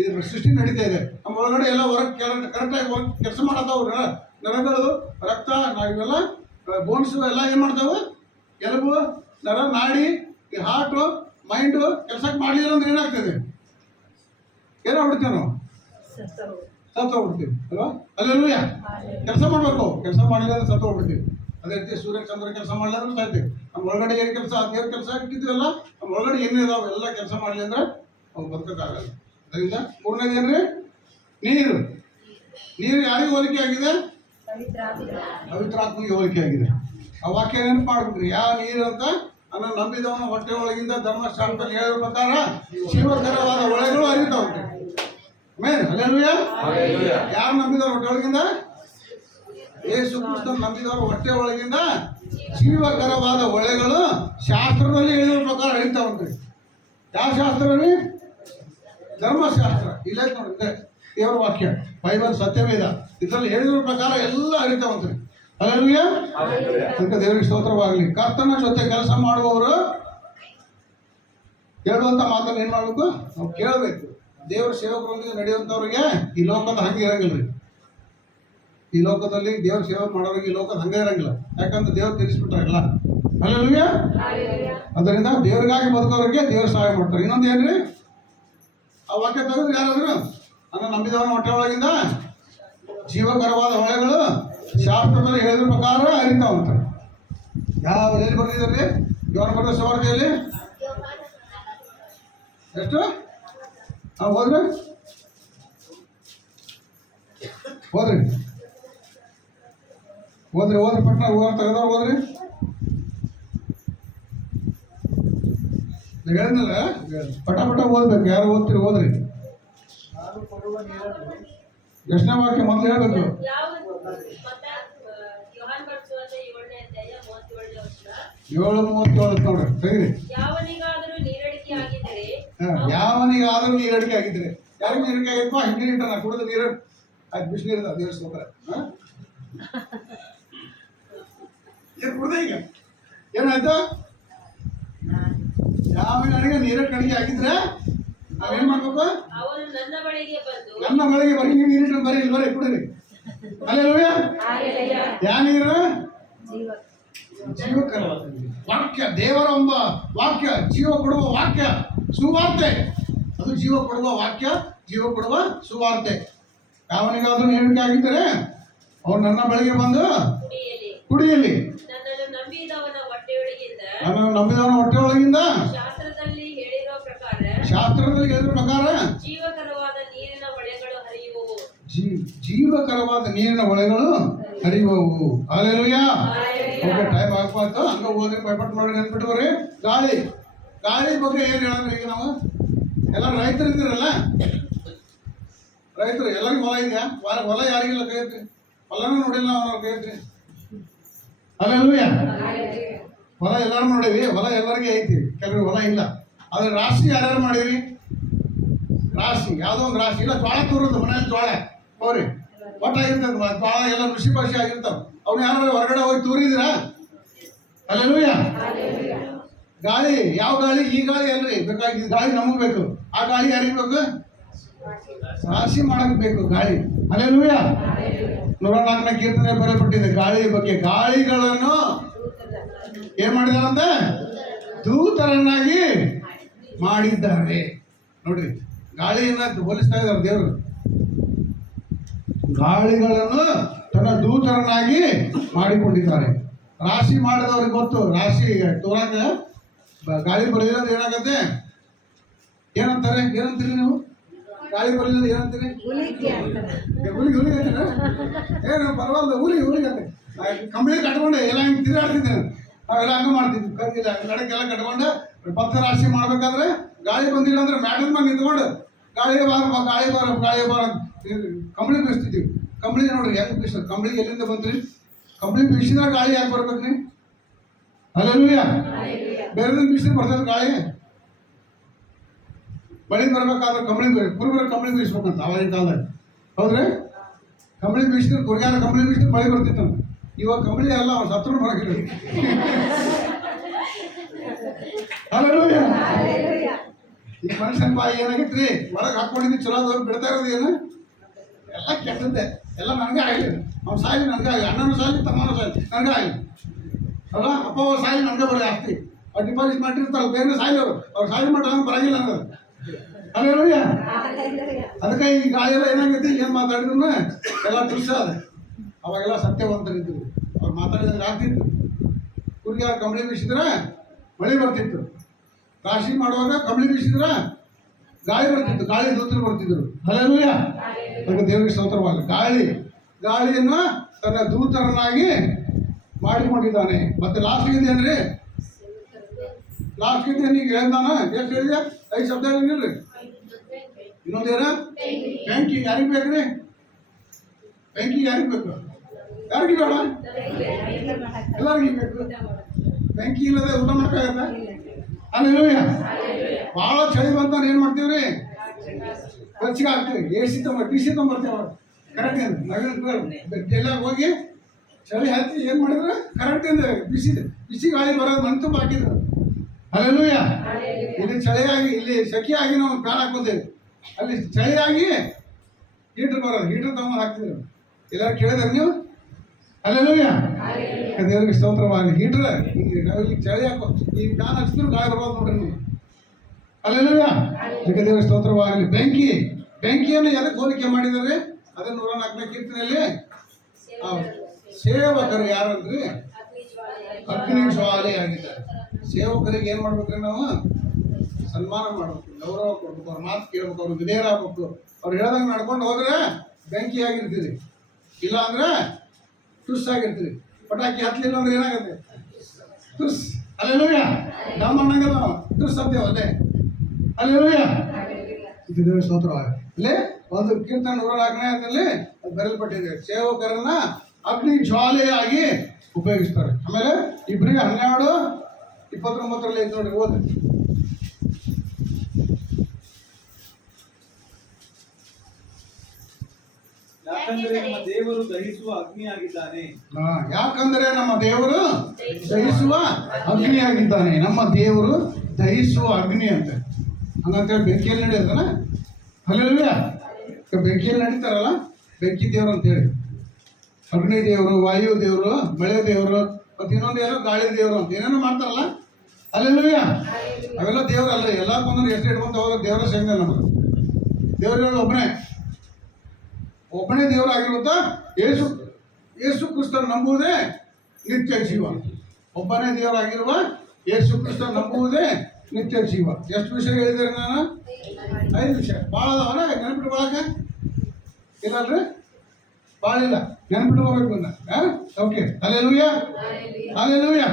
ಇದು ಸೃಷ್ಟಿ ನಡೀತಾ ಇದೆ. ನಮ್ಮ ಒಳಗಡೆ ಎಲ್ಲ ಕರೆಕ್ಟಾಗಿ ಕೆಲಸ ಮಾಡತ್ತಾವ. ನರಗಳು, ರಕ್ತ, ಇವೆಲ್ಲ ಬೋನ್ಸು ಎಲ್ಲ ಏನು ಮಾಡ್ತಾವೆ? ಎಲುಬು, ನರ, ನಾಡಿ, ಈ ಹಾರ್ಟು, ಮೈಂಡು ಕೆಲಸಕ್ಕೆ ಮಾಡಲಿಲ್ಲ ಅಂದ್ರೆ ಏನಾಗ್ತದೆ? ಏನಾಗ್ಬಿಡ್ತೇವೆ ನಾವು? ಸತ್ತೋಗ್ಬಿಡ್ತೀವಿ ಅಲ್ವಾ? ಅಲ್ಲೆಲ್ಲೂಯ್ಯ. ಕೆಲಸ ಮಾಡಬೇಕು. ಕೆಲಸ ಮಾಡಲಿಲ್ಲ ಅಂದ್ರೆ ಸತ್ತೋಗ್ಬಿಡ್ತೀವಿ. ಅದೇ ರೀತಿ ಸೂರ್ಯ, ಚಂದ್ರ ಕೆಲಸ ಮಾಡಲಿಲ್ಲ ಅಂದ್ರೆ ಸಾಯ್ತೀವಿ. ನಮ್ಮ ಒಳಗಡೆ ಏನು ಕೆಲಸ, ದೇವ್ರ ಕೆಲಸ ಇಟ್ಟಿದ್ವಲ್ಲ, ನಮ್ಮ ಒಳಗಡೆ ಏನೇ ಇದಾವೆ ಎಲ್ಲ ಕೆಲಸ ಮಾಡಲಿ ಅಂದ್ರೆ ಅವು ಬದುಕೋಕ್ಕಾಗಲ್ಲ. ಅದರಿಂದ ಮೂರನೇದು ಏನ್ರಿ? ನೀರು. ನೀರು ಯಾರಿಗೆ ಹೋಲಿಕೆ ಆಗಿದೆ? ಪವಿತ್ರಾತ್ಮಗೆ ಹೋಲಿಕೆ ಆಗಿದೆ. ಆ ವಾಕ್ಯ ನೆನಪು ಮಾಡ್ಬಿಟ್ರಿ. ಯಾವ ನೀರು ಅಂತ? ನನ್ನ ನಂಬಿದವನ ಹೊಟ್ಟೆ ಒಳಗಿಂದ ಧರ್ಮಶಾಸ್ತ್ರದಲ್ಲಿ ಹೇಳಿದ ಪ್ರಕಾರ ಜೀವಕರವಾದ ಒಳೆಗಳು ಹರಿತಾವೆ. Main alleluia. ಯಾರು ನಂಬಿದವ್ರ ಹೊಟ್ಟೆ ಒಳಗಿಂದ? ಯೇಸು ಕ್ರಿಸ್ತನ ನಂಬಿದವರ ಹೊಟ್ಟೆ ಒಳಗಿಂದ ಜೀವಕರವಾದ ಒಳೆಗಳು ಶಾಸ್ತ್ರದಲ್ಲಿ ಹೇಳಿದ ಪ್ರಕಾರ ಹರಿತಾವಂತ್ರಿ. ಯಾವ ಶಾಸ್ತ್ರದಲ್ಲಿ? ಧರ್ಮಶಾಸ್ತ್ರ. ಇಲ್ಲೇ ನೋಡಿ, ಇದೆ ದೇವರ ವಾಕ್ಯ, ಬೈಬಲ್, ಸತ್ಯವೇದ. ಇದರಲ್ಲಿ ಹೇಳಿದ್ರ ಪ್ರಕಾರ ಎಲ್ಲ ಹರಿತಾವಂತ್ರಿ. ಅಲ್ಲೆಲ್ಲೂಯ್ಯ. ಅದಕ್ಕೆ ದೇವರಿಗೆ ಸ್ತೋತ್ರವಾಗಲಿ. ಕರ್ತನ ಜೊತೆ ಕೆಲಸ ಮಾಡುವವರು ಹೇಳುವಂಥ ಮಾತನ್ನು ಏನು ಮಾಡಬೇಕು? ನಾವು ಕೇಳಬೇಕು. ದೇವರ ಸೇವಕರೊಂದಿಗೆ ನಡೆಯುವಂಥವ್ರಿಗೆ ಈ ಲೋಕದ ಹಂಗೆ ಇರಂಗಿಲ್ಲ. ಈ ಲೋಕದಲ್ಲಿ ದೇವ್ರ ಸೇವೆ ಮಾಡೋರಿಗೆ ಈ ಲೋಕದ ಹಂಗೆ ಇರಂಗಿಲ್ಲ. ಯಾಕಂದ್ರೆ ದೇವ್ರು ತಿಳಿಸ್ಬಿಟ್ಟಾರಲ್ಲ. ಅಲ್ಲೆಲ್ಲೂಯ್ಯ. ಅದರಿಂದ ದೇವ್ರಿಗಾಗಿ ಬದುಕೋರಿಗೆ ದೇವ್ರು ಸಹಾಯ ಮಾಡ್ತಾರೆ. ಇನ್ನೊಂದು ಏನ್ರಿ? ಆ ವಾಕ್ಯ ತೆಗೆದ್ರೆ ಯಾರಾದ್ರು ನನ್ನ ನಂಬಿದವನ ಹೊಟ್ಟೆ ಒಳಗಿಂದ ಜೀವಕರವಾದ ಹೊಳೆಗಳು ಶಾಸ್ತ್ರದಲ್ಲಿ ಹೇಳಿದ ಪ್ರಕಾರ ಹರಿತಾವಂತ. ಯಾವ ಎಲ್ಲಿ ಬರ್ತಿದ್ರಿ? ಯೋಹಾನ ಬರೆದ ಸುವಾರ್ತೆಯಲ್ಲಿ ಎಷ್ಟು? ಹೋದ್ರಿ ಪಟ್ನ ತೆಗೆದವ್ರು ಹೋದ್ರಿ. ಹೇಳಿದ್ನಲ್ಲ, ಪಟ ಓದ್ಬೇಕು. ಯಾರು ಓದ್ತೀರಿ? ಹೋದ್ರಿ. ಎಷ್ಟನೇ ವಾಕ್ಯ ಮೊದಲು ಹೇಳ್ಬೇಕು? 7:37 ನೋಡ್ರಿ, ತೆಗೀರಿ. ಯಾವನಿಗಾದರೂ ನೀರಡಿಕೆ ಆಗಿದ್ದರೆ ಯಾರಿಗೆ ನೀರಿಕೆ ಆಗಿತ್ತೋ ಹಿಂಗೆ ಇಟ್ಟಾನ ಕುಡಿದು ನೀರು ಆಯ್ತು. ಬಿಸಿನೀರದ ದೇವ್ರ ಸ್ತೋತ್ರ. ಏನು ಕುಡ್ದೆ? ಈಗ ಏನಾಯ್ತು? ಯಾವನಿಗೆ ನೀರ ಕಡಿಗೆ ಆಗಿದ್ರೆ ನಾವೇನ್ ಮಾಡ್ಬೇಕು? ಅವನು ನನ್ನ ಬಳಿಗೆ ಬಂದು ನನ್ನ ಬಳಿಗೆ ಬರೀ ನೀವು ನೀರಿಟ್ಟು ಬರೀ ಇಲ್ಲಿ ಬರೀ ಕುಡಿರಿ. ಅಲ್ಲೇಲೂಯಾ. ಯಾ ನೀರು? ಜೀವಕರವಾದ ನೀರು. ವಾಕ್ಯ, ದೇವರ ಒಬ್ಬ ವಾಕ್ಯ, ಜೀವ ಕೊಡುವ ವಾಕ್ಯ, ಸುವಾರ್ತೆ. ಅದು ಜೀವ ಕೊಡುವ ವಾಕ್ಯ, ಜೀವ ಕೊಡುವ ಸುವಾರ್ತೆ. ಯಾವನಿಗಾದ್ರೂ ನೀರಿಕೆ ಆಗಿದ್ದರೆ ಅವ್ರು ನನ್ನ ಬಳಿಗೆ ಬಂದು ಕುಡಿಯಲಿ. ನನ್ನನ್ನು ನಂಬಿದವನ ಹೊಟ್ಟೆಯೊಳಗಿಂದ ಶಾಸ್ತ್ರದಲ್ಲಿ ಹೇಳಿರುವ ಪ್ರಕಾರ ಜೀವಕರವಾದ ನೀರಿನ ಹೊಳೆಗಳು ಹರಿಯುವವು. ಜೀವಕರವಾದ ನೀರಿನ ಹೊಳೆಗಳು ಹರಿಯುವವು. ಹಲ್ಲೆಲೂಯಾ. ಓಕೆ, ಟೈಮ್ ಆಗ್ಬಾರ್ದು. ಹಂಗ ಹೋದ್ರೆ ಭಯಪಟ್ಟು ನೋಡಿ ನೆನ್ಬಿಟ್ಟವ್ರಿ. ಗಾಳಿ ಬಗ್ಗೆ ಏನ್ ಹೇಳಂದ್ರೆ, ಈಗ ನಾವು ಎಲ್ಲ ರೈತರು ಇದ್ದೀರಲ್ಲ, ರೈತರು ಎಲ್ಲರಿಗೂ ಹೊಲ ಇದೆಯಾ? ಹೊಲ ಯಾರಿಗಿಲ್ಲ ಕೈ ಐತ್ರಿ? ಹೊಲನೂ ನೋಡಿಲ್ಲ ನಾವು ಕೈ ಐತ್ರಿ. ಹಲ್ಲೆಲೂಯಾ. ಹೊಲ ಎಲ್ಲರೂ ನೋಡೀವಿ, ಹೊಲ ಎಲ್ಲರಿಗೆ ಐತಿ, ಕೆಲವ್ರಿಗೆ ಹೊಲ ಇಲ್ಲ. ಆದ್ರೆ ರಾಶಿ ಯಾರ್ಯಾರು ಮಾಡಿರಿ? ರಾಶಿ ಯಾವುದೋ ಒಂದು ರಾಶಿ ಇಲ್ಲ. ಜೋಳ ತೂರದು ಮನೇಲಿ ಜೋಳ ಹೋರಿ ಒಟ್ಟಾಗಿರ್ತದೆ. ಜೋಳ ಎಲ್ಲ ಕೃಷಿ ಭಾಷೆ ಆಗಿರ್ತಾವ. ಅವ್ನು ಯಾರು ಹೊರಗಡೆ ಹೋಗಿ ತೂರಿದಿರಾ? ಹಲ್ಲೆಲೂಯಾ. ಗಾಳಿ ಯಾವ ಗಾಳಿ? ಈ ಗಾಳಿ ಅಲ್ರಿ ಬೇಕಾಗಿದ್ದು. ಗಾಳಿ ನಮಗ್ ಬೇಕು. ಆ ಗಾಳಿ ಯಾರಿಗೆ ಬೇಕು? ರಾಶಿ ಮಾಡಕ್ ಬೇಕು ಗಾಳಿ. ಹಲ್ಲೆಲೂಯಾ. 104ನೇ ಕೀರ್ತನೆ ಬರೆಯಲ್ಪಟ್ಟಿದೆ ಗಾಳಿ ಬಗ್ಗೆ. ಗಾಳಿಗಳನ್ನು ಏನ್ ಮಾಡಿದಾರಂತೆ? ದೂತರನ್ನಾಗಿ ಮಾಡಿದ್ದಾರೆ. ನೋಡ್ರಿ, ಗಾಳಿಯನ್ನ ಹೋಲಿಸ್ತಾ ಇದ್ದಾರೆ ದೇವರು. ಗಾಳಿಗಳನ್ನು ತನ್ನ ದೂತರನ್ನಾಗಿ ಮಾಡಿಕೊಂಡಿದ್ದಾರೆ. ರಾಶಿ ಮಾಡಿದವ್ರಿಗೆ ಗೊತ್ತು. ರಾಶಿ ತೋರಾಕ ಗಾಳಿ ಬರಲಿಲ್ಲ ಅಂದ್ರೆ ಏನಾಗತ್ತೆ? ಏನಂತಾರೆ? ಏನಂತೀರಿ ನೀವು? ಗಾಳಿ ಬರಲಿಲ್ಲ ಏನಂತೀರಿ? ಹುಲಿ ಅಂತೀರ? ಏನು ಪರವಾಗಿಲ್ಲ, ಹುಲಿ ಅಂತೆ. ಕಂಬಳಿ ಕಟ್ಕೊಂಡೆ ಎಲ್ಲ ಹಿಂಗೆ ತಿರುಗಾಡ್ತಿದ್ದೇನೆ. ನಾವೆಲ್ಲ ಹಂಗ ಮಾಡ್ತಿದ್ವಿ. ಕರ್ಗಿಲ್ಲ ನಡಕ್ಕೆಲ್ಲ ಕಟ್ಕೊಂಡು ಪತ್ರ ರಾಶಿ ಮಾಡ್ಬೇಕಾದ್ರೆ ಗಾಳಿ ಬಂದಿಲ್ಲ ಅಂದ್ರೆ ಮ್ಯಾಡಲ್ ಮೇಲೆ ನಿಂತ್ಕೊಂಡು ಗಾಳಿ ಬಾರ ಕಂಬಳಿ ಬೀಸ್ತಿದ್ವಿ. ಕಂಬಳಿ ನೋಡ್ರಿ ಹೆಂಗ್ ಬೀಸ್ತದೆ. ಕಂಬಳಿ ಎಲ್ಲಿಂದ ಬಂದ್ರಿ? ಕಂಬಳಿ ಬೀಸಿದ್ರೆ ಗಾಳಿ ಯಾಕೆ ಬರ್ಬೇಕ್ರಿ? ಹಲ್ಲೆಲೂಯಾ. ಬೇರೆ ಬೀಸಿದ್ರೆ ಬರ್ತದೆ ಗಾಳಿ. ಮಳೆ ಬರ್ಬೇಕಾದ್ರೆ ಕುರುಬರ ಕಂಬಳಿ ಬೀಸ್ಬೇಕಂತ ಅವಾಗಿನ ಕಾಲದಲ್ಲಿ. ಹೌದ್ರಿ? ಕಂಬಳಿ ಬೀಸಿದ್ರೆ ಕುರಿಗಾರ ಕಂಬಳಿ ಬೀಸಿದ್ರೆ ಮಳೆ ಬರ್ತಿತ್ತು. ಇವಾಗ ಕಂಬಳಿ ಅಲ್ಲ, ಅವ್ರು ಸತ್ರು ಬರಕಿಲ್ಲ. ಹಲ್ಲೆಲೂಯಾ. ಈ ಮನುಷ್ಯನ ಬಾಯಿ ಏನಾಗೈತ್ರಿ? ಒಳಗೆ ಹಾಕೊಂಡಿದ್ದು ಚಲೋ ಅದ, ಬಿಡ್ತಾ ಇರೋದು ಏನು? ಎಲ್ಲ ಕೆಟ್ಟದ್ದೆ. ಎಲ್ಲ ನನಗೆ ಆಗಲಿ. ಅವ್ನು ಸಾಯಿ ನನಗೆ ಆಗಲಿ, ಅಣ್ಣನೂ ಸಾಯಿ, ತಮ್ಮನೂ ಸಾಯಿ, ನನಗೆ ಆಗಲಿ. ಅಲ್ಲ, ಅಪ್ಪ ಅವ್ರು ಸಾಯಿ ನನಗೆ ಬರೀ ಆಸ್ತಿ. ಅವ್ರು ಡಿಪಾಸಿಟ್ ಮಾಡಿರ್ತಾರಲ್ಲ, ಬೇರೆ ಸಾಯಿ ಅವ್ರು ಸಾಯಿ ಮಾಡ್ರೆ ನಂಗೆ ಬರಂಗಿಲ್ಲ ಅನ್ನೋದು. ಹಲ್ಲೆಲೂಯಾ. ಅದಕ್ಕೆ ಈ ಗಾಳಿ ಎಲ್ಲ ಏನಾಗೈತಿ? ಏನು ಮಾತಾಡಿದ್ರು ಎಲ್ಲ ತುಳ್ಸ ಅದ. ಅವಾಗೆಲ್ಲ ಸತ್ಯವಂತರಿದ್ರು. ಅವ್ರು ಮಾತಾಡಿದಂಗೆ ಆಗ್ತಿತ್ತು. ಕುರಿಗಾರ ಕಂಬಳಿ ಬೀಸಿದ್ರೆ ಮಳೆ ಬರ್ತಿತ್ತು. ರಾಶಿ ಮಾಡುವಾಗ ಕಂಬಳಿ ಬೀಸಿದ್ರೆ ಗಾಳಿ ಬರ್ತಿತ್ತು. ಗಾಳಿ ದೂತರು ಬರ್ತಿದ್ರು. ಹಲ್ಲೆಲೂಯಾ. ಅದಕ್ಕೆ ದೇವರಿಗೆ ಸ್ತೋತ್ರವಾಗಲಿ. ಗಾಳಿಯನ್ನು ತನ್ನ ದೂತರನ್ನಾಗಿ ಮಾಡಿಕೊಂಡಿದ್ದಾನೆ. ಮತ್ತೆ ಲಾಸ್ಟ್ ಇದೆಯನ್ರಿ? ಲಾಸ್ಟ್ ಇದೆ ಈಗ ಹೇಳ್ದಾನ. ಎಷ್ಟು ಹೇಳಿದೆ? 5 ಶಬ್ದ ಹೇಳಿಲ್ರಿ? ಇನ್ನೊಂದೇನ? ಬೆಂಕಿ ಯಾರಿಗೆ ಬೇಕ್ರಿ? ಬೆಂಕಿ ಯಾರಿಗೆ ಬೇಕು? ಯಾರಿಗೆ ಬೇಡ? ಎಲ್ಲರಿಗೂ ಬೇಕು. ಬೆಂಕಿ ಇಲ್ಲದೆ ಊಟ ಮಾಡಕ್ಕಾಗತ್ತ? ಹಲ್ಲೆಲೂಯಾ. ಭಾಳ ಚಳಿ ಬಂತ ಏನ್ ಮಾಡ್ತೀವ್ರಿ? ಬೆಚ್ಚಗೆ ಹಾಕ್ತೀವಿ. AC ತೊಗೊಂಬರ್ತೇವೆ. ಕರೆಂಟ್ ಎಲ್ಲ ಹೋಗಿ ಚಳಿ ಹತ್ತಿ ಏನ್ ಮಾಡಿದ್ರೆ ಕರೆಂಟಿಂದ ಬಿಸಿ ಗಾಳಿ ಬರೋದು ಮನೆ ತುಂಬ ಹಾಕಿದ್ರು. ಹಲ್ಲೆಲೂಯಾ. ಇಲ್ಲಿ ಚಳಿಯಾಗಿ, ಇಲ್ಲಿ ಸೆಕೆಯಾಗಿ ನಾವು ಫ್ಯಾನ್ ಹಾಕೋತೇವೆ. ಅಲ್ಲಿ ಚಳಿಯಾಗಿ ಹೀಟರ್ ಬರೋದು. ಹೀಟರ್ ತಗೊಂಡು ಹಾಕ್ತಿದ್ರು. ಎಲ್ಲರೂ ಕೇಳಿದ್ರೆ ನೀವು? ಹಲ್ಲೆಲೂಯಾ. ದೇವರಿಗೆ ಸ್ತೋತ್ರವಾಗಲಿ. ಹೀಟರ್ ನಾವು ಇಲ್ಲಿ ಚಳಿ ಹಾಕೋ, ಈ ಫ್ಯಾನ್ ಹಚ್ಚಿದ್ರು ಗಾಳಿ ಬರೋದು ನೋಡ್ರಿ ನೀವು. ಹಲ್ಲೆಲೂಯಾ. ಅದಕ್ಕೆ ದೇವರಿಗೆ ಸ್ತೋತ್ರವಾಗಲಿ. ಬೆಂಕಿಯನ್ನು ಎದಕ್ಕೆ ಹೋಲಿಕೆ ಮಾಡಿದ್ದಾರೆ? ಅದನ್ನು 104ನೇ ಕೀರ್ತನೆಯಲ್ಲಿ ಸೇವಕರು ಯಾರಂದ್ರಿ? ಅಗ್ನಿ ಜ್ವಾಲೆ ಆಗಿದ್ದಾರೆ. ಸೇವಕರಿಗೆ ಏನ್ ಮಾಡ್ಬೇಕ್ರಿ? ನಾವು ಸನ್ಮಾನ ಮಾಡ್ಬೇಕು, ಗೌರವ ಕೊಡ್ಬೇಕು, ಅವ್ರ ಮಾತು ಕೇಳ್ಬೇಕು, ಅವ್ರು ವಿಧೇಯರಾಗಬೇಕು. ಅವ್ರು ಹೇಳ್ದಂಗೆ ನಡ್ಕೊಂಡು ಹೋದ್ರೆ ಬೆಂಕಿ ಆಗಿರ್ತೀರಿ. ಇಲ್ಲ ಅಂದ್ರೆ ಟುಸ್ ಆಗಿರ್ತೀರಿ. ಪಟಾಕಿ ಹತ್ತಲಿಲ್ಲ ಅಂದ್ರೆ ಏನಾಗುತ್ತೆ? ಟುಸ್. ಹಲ್ಲೆಲೂಯಾ. ನಮ್ಮ ಅನ್ನಂಗೆಲ್ಲ ನಾವು ಟುಸ್ ಅಂತೇವೆ ಅಲ್ಲೇ. ಹಲ್ಲೆಲೂಯಾ. ಇದು ದೇವರ ಸ್ತೋತ್ರವಾಗಲಿ. ಇಲ್ಲಿ ಒಂದು ಕೀರ್ತನೆ 104ನೇ ಅದು ಬರೆಯಲ್ಪಟ್ಟಿದೆ. ಸೇವಕರನ್ನ ಅಗ್ನಿ ಜ್ವಾಲೆಯಾಗಿ ಉಪಯೋಗಿಸ್ತಾರೆ. ಆಮೇಲೆ ಇಬ್ಬರಿಗೆ 12:29 ಐತೆ ನೋಡಿ, ಓದಿ. ಯಾಕಂದರೆ ನಮ್ಮ ದೇವರು ದಹಿಸುವ ಅಗ್ನಿಯಾಗಿದ್ದಾನೆ. ಯಾಕಂದರೆ ನಮ್ಮ ದೇವರು ದಹಿಸುವ ಅಗ್ನಿಯಾಗಿದ್ದಾನೆ. ನಮ್ಮ ದೇವರು ದಹಿಸುವ ಅಗ್ನಿ ಅಂತ. ಹಂಗಂತೇಳಿ ಬೆಂಕಿಯಲ್ಲಿ ನಡೆಯೋದಲ್ಲ, ಅಲ್ಲೆಲ್ಲ ಬೆಂಕಿಯಲ್ಲಿ ನಡೀತಾರಲ್ಲ, ಬೆಂಕಿ ದೇವರು ಅಂತೇಳಿ. ಅಗ್ನಿ ದೇವರು, ವಾಯು ದೇವರು, ಮಳೆ ದೇವರು, ಮತ್ತು ಇನ್ನೊಂದು ಏನೋ ಗಾಳಿ ದೇವರು ಅಂತ ಏನೇನೋ ಮಾಡ್ತಾರಲ್ಲ, ಅಲ್ಲೆಲ್ಲ ಅವೆಲ್ಲ ದೇವರಲ್ಲ. ಎಲ್ಲ ಬಂದ್ರೆ ಎಷ್ಟು ಇಟ್ಕೊಂತ ಹೋಗೋ ದೇವರ ಸಂಘ ನಮಗೆ. ದೇವರಲ್ಲಿ ಒಬ್ಬನೇ ದೇವರಾಗಿರುವಂತ ಯೇಸು ಕ್ರಿಸ್ತನ ನಂಬುವುದೇ ನಿತ್ಯ ಜೀವ. ಒಬ್ಬನೇ ದೇವರಾಗಿರುವ ಯೇಸು ಕ್ರಿಸ್ತ ನಂಬುವುದೇ ನಿತ್ಯ ಜೀವ. ಎಷ್ಟು ವಿಷಯ ಹೇಳಿದ್ರೆ ನಾನು? 5 ವಿಷಯ. ಭಾಳ ಅದಾವಲ್ಲ, ನೆನಪಿಟ್ಕೊಳಕ್ಕೆ ಇಲ್ಲಲ್ರಿ? ಭಾಳ ಇಲ್ಲ, ನೆನಪಿಟ್ಕೋಬೇಕು. Okay, alleluia, alleluia.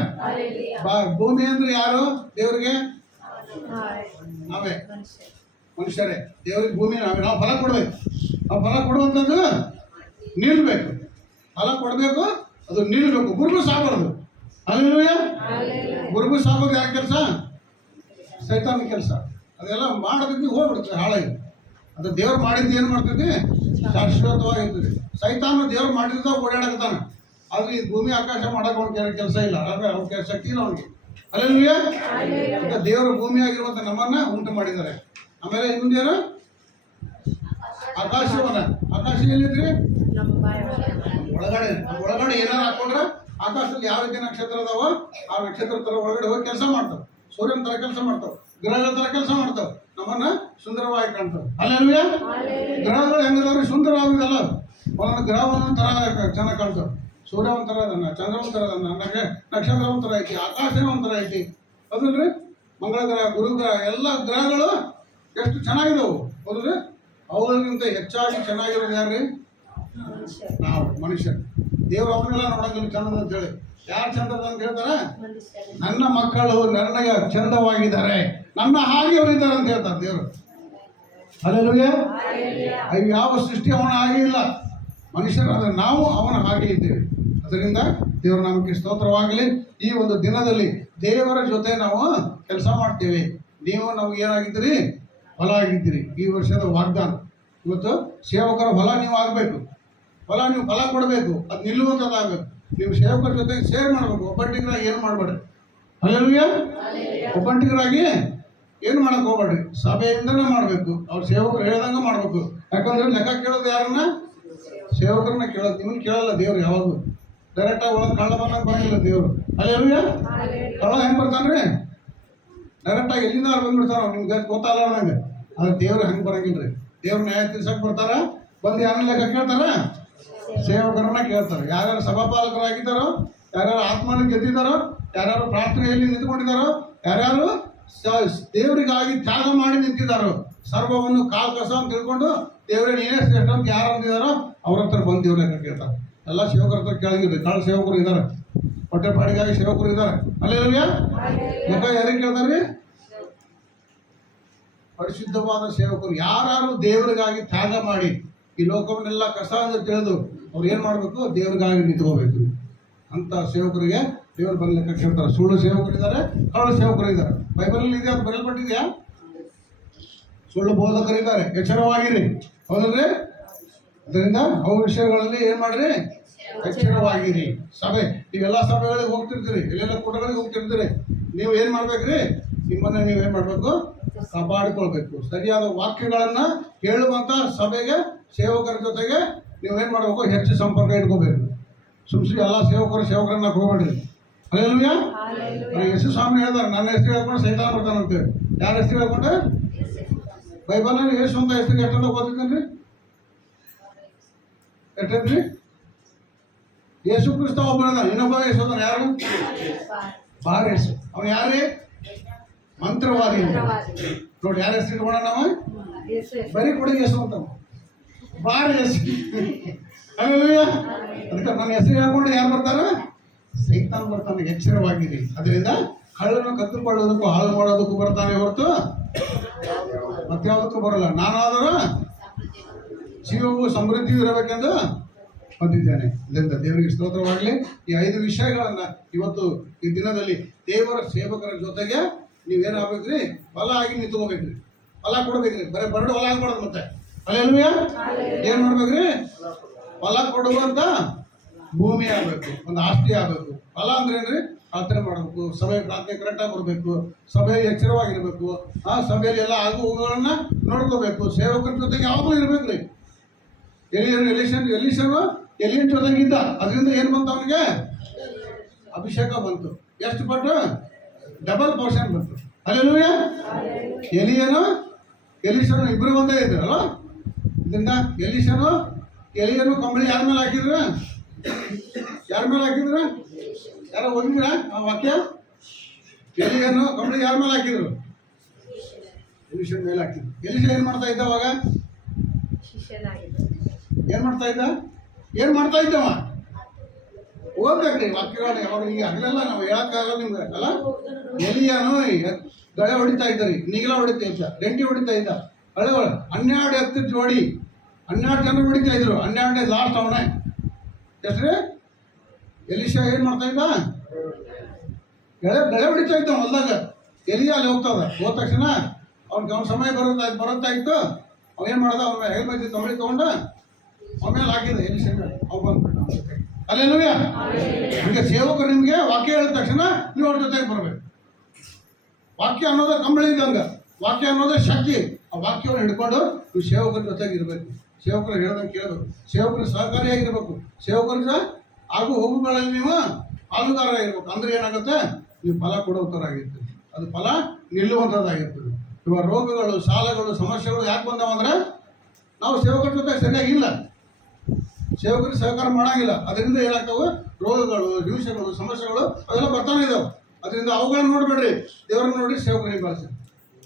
ಭೂಮಿ ಅಂದ್ರೆ ಯಾರು? ದೇವರಿಗೆ ನಾವೇ, ಮನುಷ್ಯರೇ. ದೇವರಿಗೆ ಭೂಮಿ ನಾವೇ. ನಾವು ಫಲ ಕೊಡ್ಬೇಕು. ನಾವು ಫಲ ಕೊಡುವಂಥದ್ದು ನಿಲ್ಬೇಕು. ಫಲ ಕೊಡಬೇಕು, ಅದು ನಿಲ್ಬೇಕು. ಗುರುಗಳು ಸಾಗಬಾರ್ದು. ಅಲ್ಲೆಲೂಯ. ಗುರುಗಳು ಸಾಗೋದು ಯಾರ ಕೆಲಸ? ಸೈತಾನ ಕೆಲಸ. ಅದೆಲ್ಲ ಮಾಡೋದಕ್ಕೆ ಹೋಗ್ಬಿಡ್ತದೆ ಹಾಳಾಗಿ. ಅದು ದೇವ್ರು ಮಾಡಿದ್ದು ಏನು ಮಾಡ್ತೈತಿ? ಶಾಶ್ವತವಾಗಿರ್ತದೆ. ಸೈತಾನ ದೇವ್ರು ಮಾಡಿದ ಓಡಾಡಕತ್ತಾನ. ಆದ್ರೆ ಈ ಭೂಮಿ ಆಕಾಶ ಮಾಡಕ್ಕೆ ಅವ್ನ ಕೆಲಸ ಇಲ್ಲ, ಅಂದ್ರೆ ಅವ್ನ ಶಕ್ತಿ ಇಲ್ಲ ಅವನಿಗೆ. ಅಲ್ಲೆಲೂಯ. ಅಂತ ದೇವರು ಭೂಮಿ ಆಗಿರುವಂತ ನಮ್ಮನ್ನ ಉಂಟು ಮಾಡಿದ್ದಾರೆ. ಆಮೇಲೆ ಇನ್ನೊಂದೇನು? ಆಕಾಶವನ್ನ. ಆಕಾಶ ಎಲ್ಲಿದ್ರಿ? ಒಳಗಡೆ ಏನಾರು ಹಾಕೊಂಡ್ರೆ ಆಕಾಶದಲ್ಲಿ ಯಾವ ರೀತಿ ನಕ್ಷತ್ರ ಅದಾವೋ ಆ ನಕ್ಷತ್ರ ತರ ಒಳಗಡೆ ಹೋಗಿ ಕೆಲಸ ಮಾಡ್ತಾವ. ಸೂರ್ಯನ ತರ ಕೆಲಸ ಮಾಡ್ತಾವ, ಗ್ರಹಗಳ ತರ ಕೆಲಸ ಮಾಡ್ತಾವ, ನಮ್ಮನ್ನ ಸುಂದರವಾಗಿ ಕಾಣ್ತಾವ. ಅಲ್ಲೆಲೂಯ. ಗ್ರಹಗಳು ಹೆಂಗದವ್ರಿ? ಸುಂದರವಾಗಿದಲ್ಲ. ಒಂದೊಂದು ಗ್ರಹ ಒಂದೊಂದು ತರ ಚೆನ್ನಾಗಿ ಕಾಣ್ತಾವ. ಸೂರ್ಯ ಒಂಥರ ಅದನ್ನ, ಚಂದ್ರ ಒಂಥರ ಅದನ್ನ, ನಕ್ಷತ್ರ ಒಂಥರ ಐತಿ, ಆಕಾಶ ಒಂಥರ ಐತಿ. ಹೌದಲ್ರಿ? ಮಂಗಳ ಗ್ರಹ, ಗುರು ಗ್ರಹ, ಎಲ್ಲ ಗ್ರಹಗಳು ಎಷ್ಟು ಚೆನ್ನಾಗಿದಾವು. ಹೌದ್ರಿ? ಅವುಗಳಿಗಿಂತ ಹೆಚ್ಚಾಗಿ ಚೆನ್ನಾಗಿರೋದು ಯಾರ್ರಿ? ನಾವು ಮನುಷ್ಯರು. ದೇವ್ರು ಅವನ್ನೆಲ್ಲ ನೋಡಂಗಿಲ್ಲ ಚಂದ ಅಂತ ಹೇಳಿ. ಯಾರು ಚಂದದ ಅಂತ ಹೇಳ್ತಾರೆ? ನನ್ನ ಮಕ್ಕಳು ನನಗೆ ಚಂದವಾಗಿದ್ದಾರೆ, ನನ್ನ ಹಾಗೆ ಅವರಿದ್ದಾರೆ ಅಂತ ಹೇಳ್ತಾರೆ ದೇವರು. ಅಲ್ಲೆಲೂಯ. ಯಾವ ಸೃಷ್ಟಿ ಅವನ ಹಾಗೆ ಇಲ್ಲ. ಮನುಷ್ಯರಾದ ನಾವು ಅವನ ಹಾಗೆ ಇದ್ದೇವೆ. ಅದರಿಂದ ದೇವರ ನಾಮಕ್ಕೆ ಸ್ತೋತ್ರವಾಗಲಿ. ಈ ಒಂದು ದಿನದಲ್ಲಿ ದೇವರ ಜೊತೆ ನಾವು ಕೆಲಸ ಮಾಡ್ತೇವೆ. ನಾವು ಏನಾಗಿದ್ದೀರಿ? ಹೊಲ ಆಗಿದ್ದೀರಿ. ಈ ವರ್ಷದ ವಾಗ್ದಾನ. ಇವತ್ತು ಸೇವಕರ ಹೊಲ ನೀವು ಆಗಬೇಕು. ನೀವು ಫಲ ಕೊಡಬೇಕು. ಅದು ನಿಲ್ಲುವಂಥದ್ದಾಗಬೇಕು. ನೀವು ಸೇವಕರ ಜೊತೆಗೆ ಶೇರ್ ಮಾಡಬೇಕು. ಒಬ್ಬಂಟಿಗರಾಗಿ ಏನು ಮಾಡಬೇಡ್ರಿ. ಅಲ್ಲೆಲೂಯ. ಒಬ್ಬಂಟಿಗರಾಗಿ ಏನು ಮಾಡಕ್ಕೆ ಹೋಗ್ಬೇಡ್ರಿ. ಸಭೆಯಿಂದನೇ ಮಾಡಬೇಕು. ಅವ್ರ ಸೇವಕರು ಹೇಳ್ದಂಗೆ ಮಾಡಬೇಕು. ಯಾಕಂದ್ರೆ ಲೆಕ್ಕ ಕೇಳೋದು ಯಾರನ್ನ? ಸೇವಕರನ್ನ ಕೇಳೋದು. ನಿಮ್ಮನ್ನು ಕೇಳಲ್ಲ ದೇವ್ರು ಯಾವಾಗೂ. ಡೈರೆಕ್ಟಾಗಿ ಒಳಗೆ ಕಳ್ಳ ಬಂದಂಗೆ ಬರಂಗಿಲ್ಲ ದೇವರು. ಅಲ್ಲೆಲೂಯ. ಕಳ್ಳ ಹೆಂಗೆ ಬರ್ತಾನ್ರಿ? ಡೈರೆಕ್ಟಾಗಿ ಎಲ್ಲಿಂದ ಅವ್ರು ಬಂದ್ಬಿಡ್ತಾರ, ನಿಮ್ಗೆ ಗೊತ್ತಾಗಲಾರ್ದಂಗೆ. ಆದ್ರೆ ದೇವ್ರು ಹೆಂಗೆ ಬರಂಗಿಲ್ಲ ರೀ. ದೇವ್ರ ನ್ಯಾಯ ತೀರ್ಸಕ್ಕೆ ಬರ್ತಾರ. ಬಂದು ಯಾರನ್ನ ಲೆಕ್ಕ ಕೇಳ್ತಾರ? ಸೇವಕರನ್ನ ಕೇಳ್ತಾರೆ. ಯಾರ್ಯಾರು ಸಭಾಪಾಲಕರಾಗಿದ್ದಾರೋ, ಯಾರ್ಯಾರು ಆತ್ಮನ ಗೆದ್ದಿದ್ದಾರೋ, ಯಾರ್ಯಾರು ಪ್ರಾರ್ಥನೆಯಲ್ಲಿ ನಿಂತ್ಕೊಂಡಿದ್ದಾರೋ, ಯಾರ್ಯಾರು ದೇವರಿಗಾಗಿ ತ್ಯಾಗ ಮಾಡಿ ನಿಂತಿದ್ದಾರೋ, ಸರ್ವವನ್ನು ಕಾಲ್ ಕಸ ಅಂತ ತಿಳ್ಕೊಂಡು ದೇವರೇ ನೀನೇ ಶ್ರೇಷ್ಠ ಅಂತ ಯಾರು ಅಂದಿದ್ದಾರೋ ಅವ್ರ ಹತ್ರ ಬಂದು ದೇವ್ರ ಲೆಕ್ಕ ಕೇಳ್ತಾರೆ. ಎಲ್ಲ ಸೇವಕರ ಹತ್ರ ಕೇಳಂಗಿದ್ರಿ. ಕಾಳು ಸೇವಕರು ಇದ್ದಾರೆ, ಹೊಟ್ಟೆಪಾಡಿಗಾಗಿ ಸೇವಕರು ಇದ್ದಾರೆ. ಅಲ್ಲೆಲೂಯ. ಲೆಕ್ಕ ಯಾರಿಗೆ ಕೇಳ್ತಾರೆ? ಪರಿಶುದ್ಧವಾದ ಸೇವಕರು. ಯಾರು ದೇವರಿಗಾಗಿ ತ್ಯಾಗ ಮಾಡಿ ಈ ಲೋಕವನ್ನೆಲ್ಲ ಕಸ ಅಂತ ತಿಳಿದು ಅವ್ರು ಏನು ಮಾಡಬೇಕು? ದೇವರಿಗಾಗಿ ನಿಂತ್ಕೋಬೇಕು. ಅಂತ ಸೇವಕರಿಗೆ ದೇವರು ಬಂದು ಲೆಕ್ಕ ಕೇಳ್ತಾರೆ. ಸುಳ್ಳು ಸೇವಕರಿದ್ದಾರೆ, ಕಳ್ಳ ಸೇವಕರು ಇದ್ದಾರೆ. ಬೈಬಲಲ್ಲಿ ಇದೆ, ಅದು ಬರೆಯಲ್ಪಟ್ಟಿದೆಯಾ? ಸುಳ್ಳು ಬೋಧಕರಿದ್ದಾರೆ, ಎಚ್ಚರವಾಗಿರಿ. ಹೌದಲ್ರಿ? ಅದರಿಂದ ಅವು ವಿಷಯಗಳಲ್ಲಿ ಏನು ಮಾಡ್ರಿ? ಎಚ್ಚರವಾಗಿರಿ. ಸಭೆ, ನೀವೆಲ್ಲ ಸಭೆಗಳಿಗೆ ಹೋಗ್ತಿರ್ತೀರಿ, ಎಲ್ಲೆಲ್ಲ ಕೂಟಗಳಿಗೆ ಹೋಗ್ತಿರ್ತೀರಿ. ನೀವು ಏನು ಮಾಡ್ಬೇಕ್ರಿ? ನಿಮ್ಮನ್ನ ನೀವೇನು ಮಾಡಬೇಕು? ಕಾಪಾಡಿಕೊಳ್ಬೇಕು. ಸರಿಯಾದ ವಾಕ್ಯಗಳನ್ನ ಹೇಳುವಂತ ಸಭೆಗೆ ಸೇವಕರ ಜೊತೆಗೆ ನೀವೇನು ಮಾಡಬೇಕು? ಹೆಚ್ಚು ಸಂಪರ್ಕ ಇಟ್ಕೋಬೇಕು. ಸುಮ್ಸಿ ಎಲ್ಲ ಸೇವಕರನ್ನ ಹೋಗ್ಬೇಡ್ರಿ. ಅಲ್ಲೆಲೂಯ. ಯೇಸು ಸ್ವಾಮಿ ಹೇಳ್ತಾರೆ, ನನ್ನ ಹೆಸರು ಹೇಳ್ಕೊಂಡು ಸೈತಾನ ಬರ್ತಾನಂತೇಳಿ. ಯಾರ ಹೆಸರು ಹೇಳ್ಕೊಂಡೆ? ಬೈಬಲ್ನಲ್ಲಿ ಯೇಸು ಅಂತ ಹೆಸರು ಎಷ್ಟಂತ ಓದಿದ್ದೇನ್ರಿ? ಎಷ್ಟೈತ್ರಿ? ಯೇಸು ಕ್ರಿಸ್ತ ಒಬ್ಬನ, ಇನ್ನೊಬ್ಬ ಯೇಸು ಅದಾನ. ಯಾರು? ಬಾರ್ ಯೇಸು. ಅವನು ಯಾರೇ? ಮಂತ್ರವಾದಿ. ನೋಡಿ ಯಾರ ಹೆಸರು ಇಟ್ಕೊಂಡ ನಾವು? ಬರೀ ಕೊಡಿ ಯೇಸು ಅಂತ, ಬಾರ್ ಯೇಸು. ಅಲ್ಲೆಲೂಯ. ಅದಕ್ಕೆ ನನ್ನ ಹೆಸರು ಹೇಳ್ಕೊಂಡು ಯಾರು ಬರ್ತಾರ? ಸೈತಾನ ಬರ್ತಾನೆ. ಎಚ್ಚರವಾಗಿರಿ. ಅದರಿಂದ ಕಳ್ಳನ್ನು ಕತ್ತುಕೊಳ್ಳೋದಕ್ಕೂ ಹಾಳು ಮಾಡೋದಕ್ಕೂ ಬರ್ತಾನೆ ಹೊರತು ಮತ್ಯಾವುದಕ್ಕೂ ಬರಲ್ಲ. ನಾನಾದರೂ ಜೀವವು ಸಮೃದ್ಧಿಯೂ ಇರಬೇಕೆಂದು ಬಂದಿದ್ದೇನೆ. ಇದರಿಂದ ದೇವರಿಗೆ ಸ್ತೋತ್ರವಾಗಲಿ. ಈ 5 ವಿಷಯಗಳನ್ನ ಇವತ್ತು ಈ ದಿನದಲ್ಲಿ ದೇವರ ಸೇವಕರ ಜೊತೆಗೆ ನೀವೇನಾಗಬೇಕ್ರಿ? ಫಲ ಆಗಿ ನಿಂತ್ಕೋಬೇಕ್ರಿ. ಫಲ ಕೊಡ್ಬೇಕ್ರಿ. ಬರೀ ಬರಡು ಹೊಲ ಆಗ್ಬಾರ್ದು. ಮತ್ತೆ ಅಲ್ಲೆಲೂಯ. ಏನ್ ಮಾಡ್ಬೇಕ್ರಿ? ಫಲ ಕೊಡುವಂತ ಭೂಮಿ ಆಗ್ಬೇಕು, ಒಂದು ಆಸ್ತಿ ಆಗ್ಬೇಕು. ಫಲ ಅಂದ್ರೆ ಏನ್ರಿ? ಪ್ರಾರ್ಥನೆ ಮಾಡಬೇಕು, ಸಭೆ ಪ್ರಾರ್ಥನೆ ಕರೆಕ್ಟಾಗಿ ಬರಬೇಕು, ಸಭೆಯಲ್ಲಿ ಎಚ್ಚರವಾಗಿರಬೇಕು, ಆ ಸಭೆಯಲ್ಲಿ ಎಲ್ಲ ಆಗು ಹೋಗುಗಳನ್ನ ನೋಡ್ಕೋಬೇಕು, ಸೇವಕರ ಜೊತೆಗೆ ಯಾವಾಗಲೂ ಇರಬೇಕು ರೀ. ಎಲಿಯನ್ ಜೊತೆಗಿದ್ದ, ಅದರಿಂದ ಏನು ಬಂತು ಅವನಿಗೆ? ಅಭಿಷೇಕ ಬಂತು. ಎಷ್ಟು ಪಟ್ಟು? ಡಬಲ್ ಪೋರ್ಷನ್ ಬಂತು. ಹಲ್ಲೆಲೂಯಾ. ಎಲೀಷನು ಇಬ್ಬರು ಒಂದೇ ಇದ್ರಲ್ಲ. ಇದರಿಂದ ಎಲಿಯನು ಕಂಬಳಿ ಯಾರ ಮೇಲೆ ಹಾಕಿದ್ರು? ಯಾರೋ ಓದಿದ್ರ ಆ ವಾಕ್ಯ? ಎಲಿಯನು ಕಂಬಳಿ ಯಾರ ಮೇಲೆ ಹಾಕಿದ್ರು? ಎಲೀಷನ ಮೇಲೆ ಹಾಕಿದ್ರು. ಎಲೀಷ ಏನ್ ಮಾಡ್ತಾ ಇದ್ದ ಅವಾಗ? ಏನ್ ಮಾಡ್ತಾ ಇದ್ದವ? ಓದ್ಬೇಕ್ರಿ ವಾಕ್ಯಗಳನ್ನ. ಯಾವಾಗ ಈಗ ಹಗಲೆಲ್ಲ ನಾವು ಹೇಳಕ್ಕಾಗಲ್ಲ ನಿಮ್ಗೆ ಅಲ್ಲ. ಎಲಿಯನು ಗಳೆ ಹೊಡಿತಾ ಇದ್ದಾರೆ, ನೀಗಲ ಹೊಡಿತಾ ಇದ್ದ, ರೆಂಟಿ ಹೊಡಿತಾ ಇದ್ದ, ಹಳೆ 12 ಎತ್ತು ಜೋಡಿ 12 ಜನ ಹೊಡಿತಾ ಇದ್ರು. 12 ಲಾಸ್ಟ್ ಅವನೇ. ಎಷ್ಟ್ರಿ? ಎಲೀಷ ಏನ್ ಮಾಡ್ತಾ ಇದ್ದ? ಗಳೆ ಹೊಡಿತಾ ಇದ್ದ ಹೊಲ್ದಾಗ. ಎಲಿಯ ಅಲ್ಲಿ ಹೋದ ತಕ್ಷಣ ಅವ್ನ ಸಮಯ ಬರುತ್ತಾ ಇತ್ತು. ಅವೇನ್ ಮಾಡ್ದ? ಅವನ ಹೆಗಲ ಮೇಲೆ ತೊಂಬಳಿ ತಗೊಂಡ ಅವನ ಮೇಲೆ ಹಾಕಿದ. ಎಲೀಷ ಅವ್ ಬಂದ್ಬಿಟ್ಟ. ಅಲ್ಲೆಲ್ಲೂಯಾ. ಹಂಗೆ ಸೇವಕರು ನಿಮ್ಗೆ ವಾಕ್ಯ ಹೇಳಿದ ತಕ್ಷಣ ನೀವು ಅವ್ರ ಜೊತೆಗೆ ಬರ್ಬೇಕು. ವಾಕ್ಯ ಅನ್ನೋದು ಕಂಬಳಿ ಇದ್ದಂಗ, ವಾಕ್ಯ ಅನ್ನೋದು ಶಕ್ತಿ. ಆ ವಾಕ್ಯವನ್ನು ಹಿಡ್ಕೊಂಡು ನೀವು ಸೇವಕರ ಜೊತೆಗೆ ಇರಬೇಕು. ಸೇವಕರು ಹೇಳ್ದಂಗೆ ಕೇಳಬೇಕು. ಸೇವಕರು ಸಹಕಾರಿಯಾಗಿರ್ಬೇಕು. ಸೇವಕರ ಆಗು ಹೋಗುಗಳಲ್ಲಿ ನೀವು ಪಾಲುಗಾರರಾಗಿರ್ಬೇಕು. ಅಂದ್ರೆ ಏನಾಗುತ್ತೆ? ನೀವು ಫಲ ಕೊಡುವಂಥದ್ದಾಗಿರ್ತದೆ, ಅದು ಫಲ ನಿಲ್ಲುವಂಥದ್ದಾಗಿರ್ತದೆ. ಇವಾಗ ರೋಗಗಳು, ಸಾಲಗಳು, ಸಮಸ್ಯೆಗಳು ಯಾಕೆ ಬಂದಾವಂದ್ರೆ ನಾವು ಸೇವಕರ ಜೊತೆ ಸರಿಯಾಗಿಲ್ಲ, ಸೇವಕರಿಗೆ ಸಹಕಾರ ಮಾಡಂಗಿಲ್ಲ. ಅದರಿಂದ ಏನಾಗ್ತಾವೆ? ರೋಗಗಳು, ಹಿಂಸೆಗಳು, ಸಮಸ್ಯೆಗಳು ಅದೆಲ್ಲ ಬರ್ತಾನೆ ಇದಾವೆ. ಅದರಿಂದ ಅವುಗಳನ್ನ ನೋಡ್ಬೇಡ್ರಿ, ದೇವರನ್ನ ನೋಡಿ ಸೇವಕರಿಗೆ ಬಳಸಿ.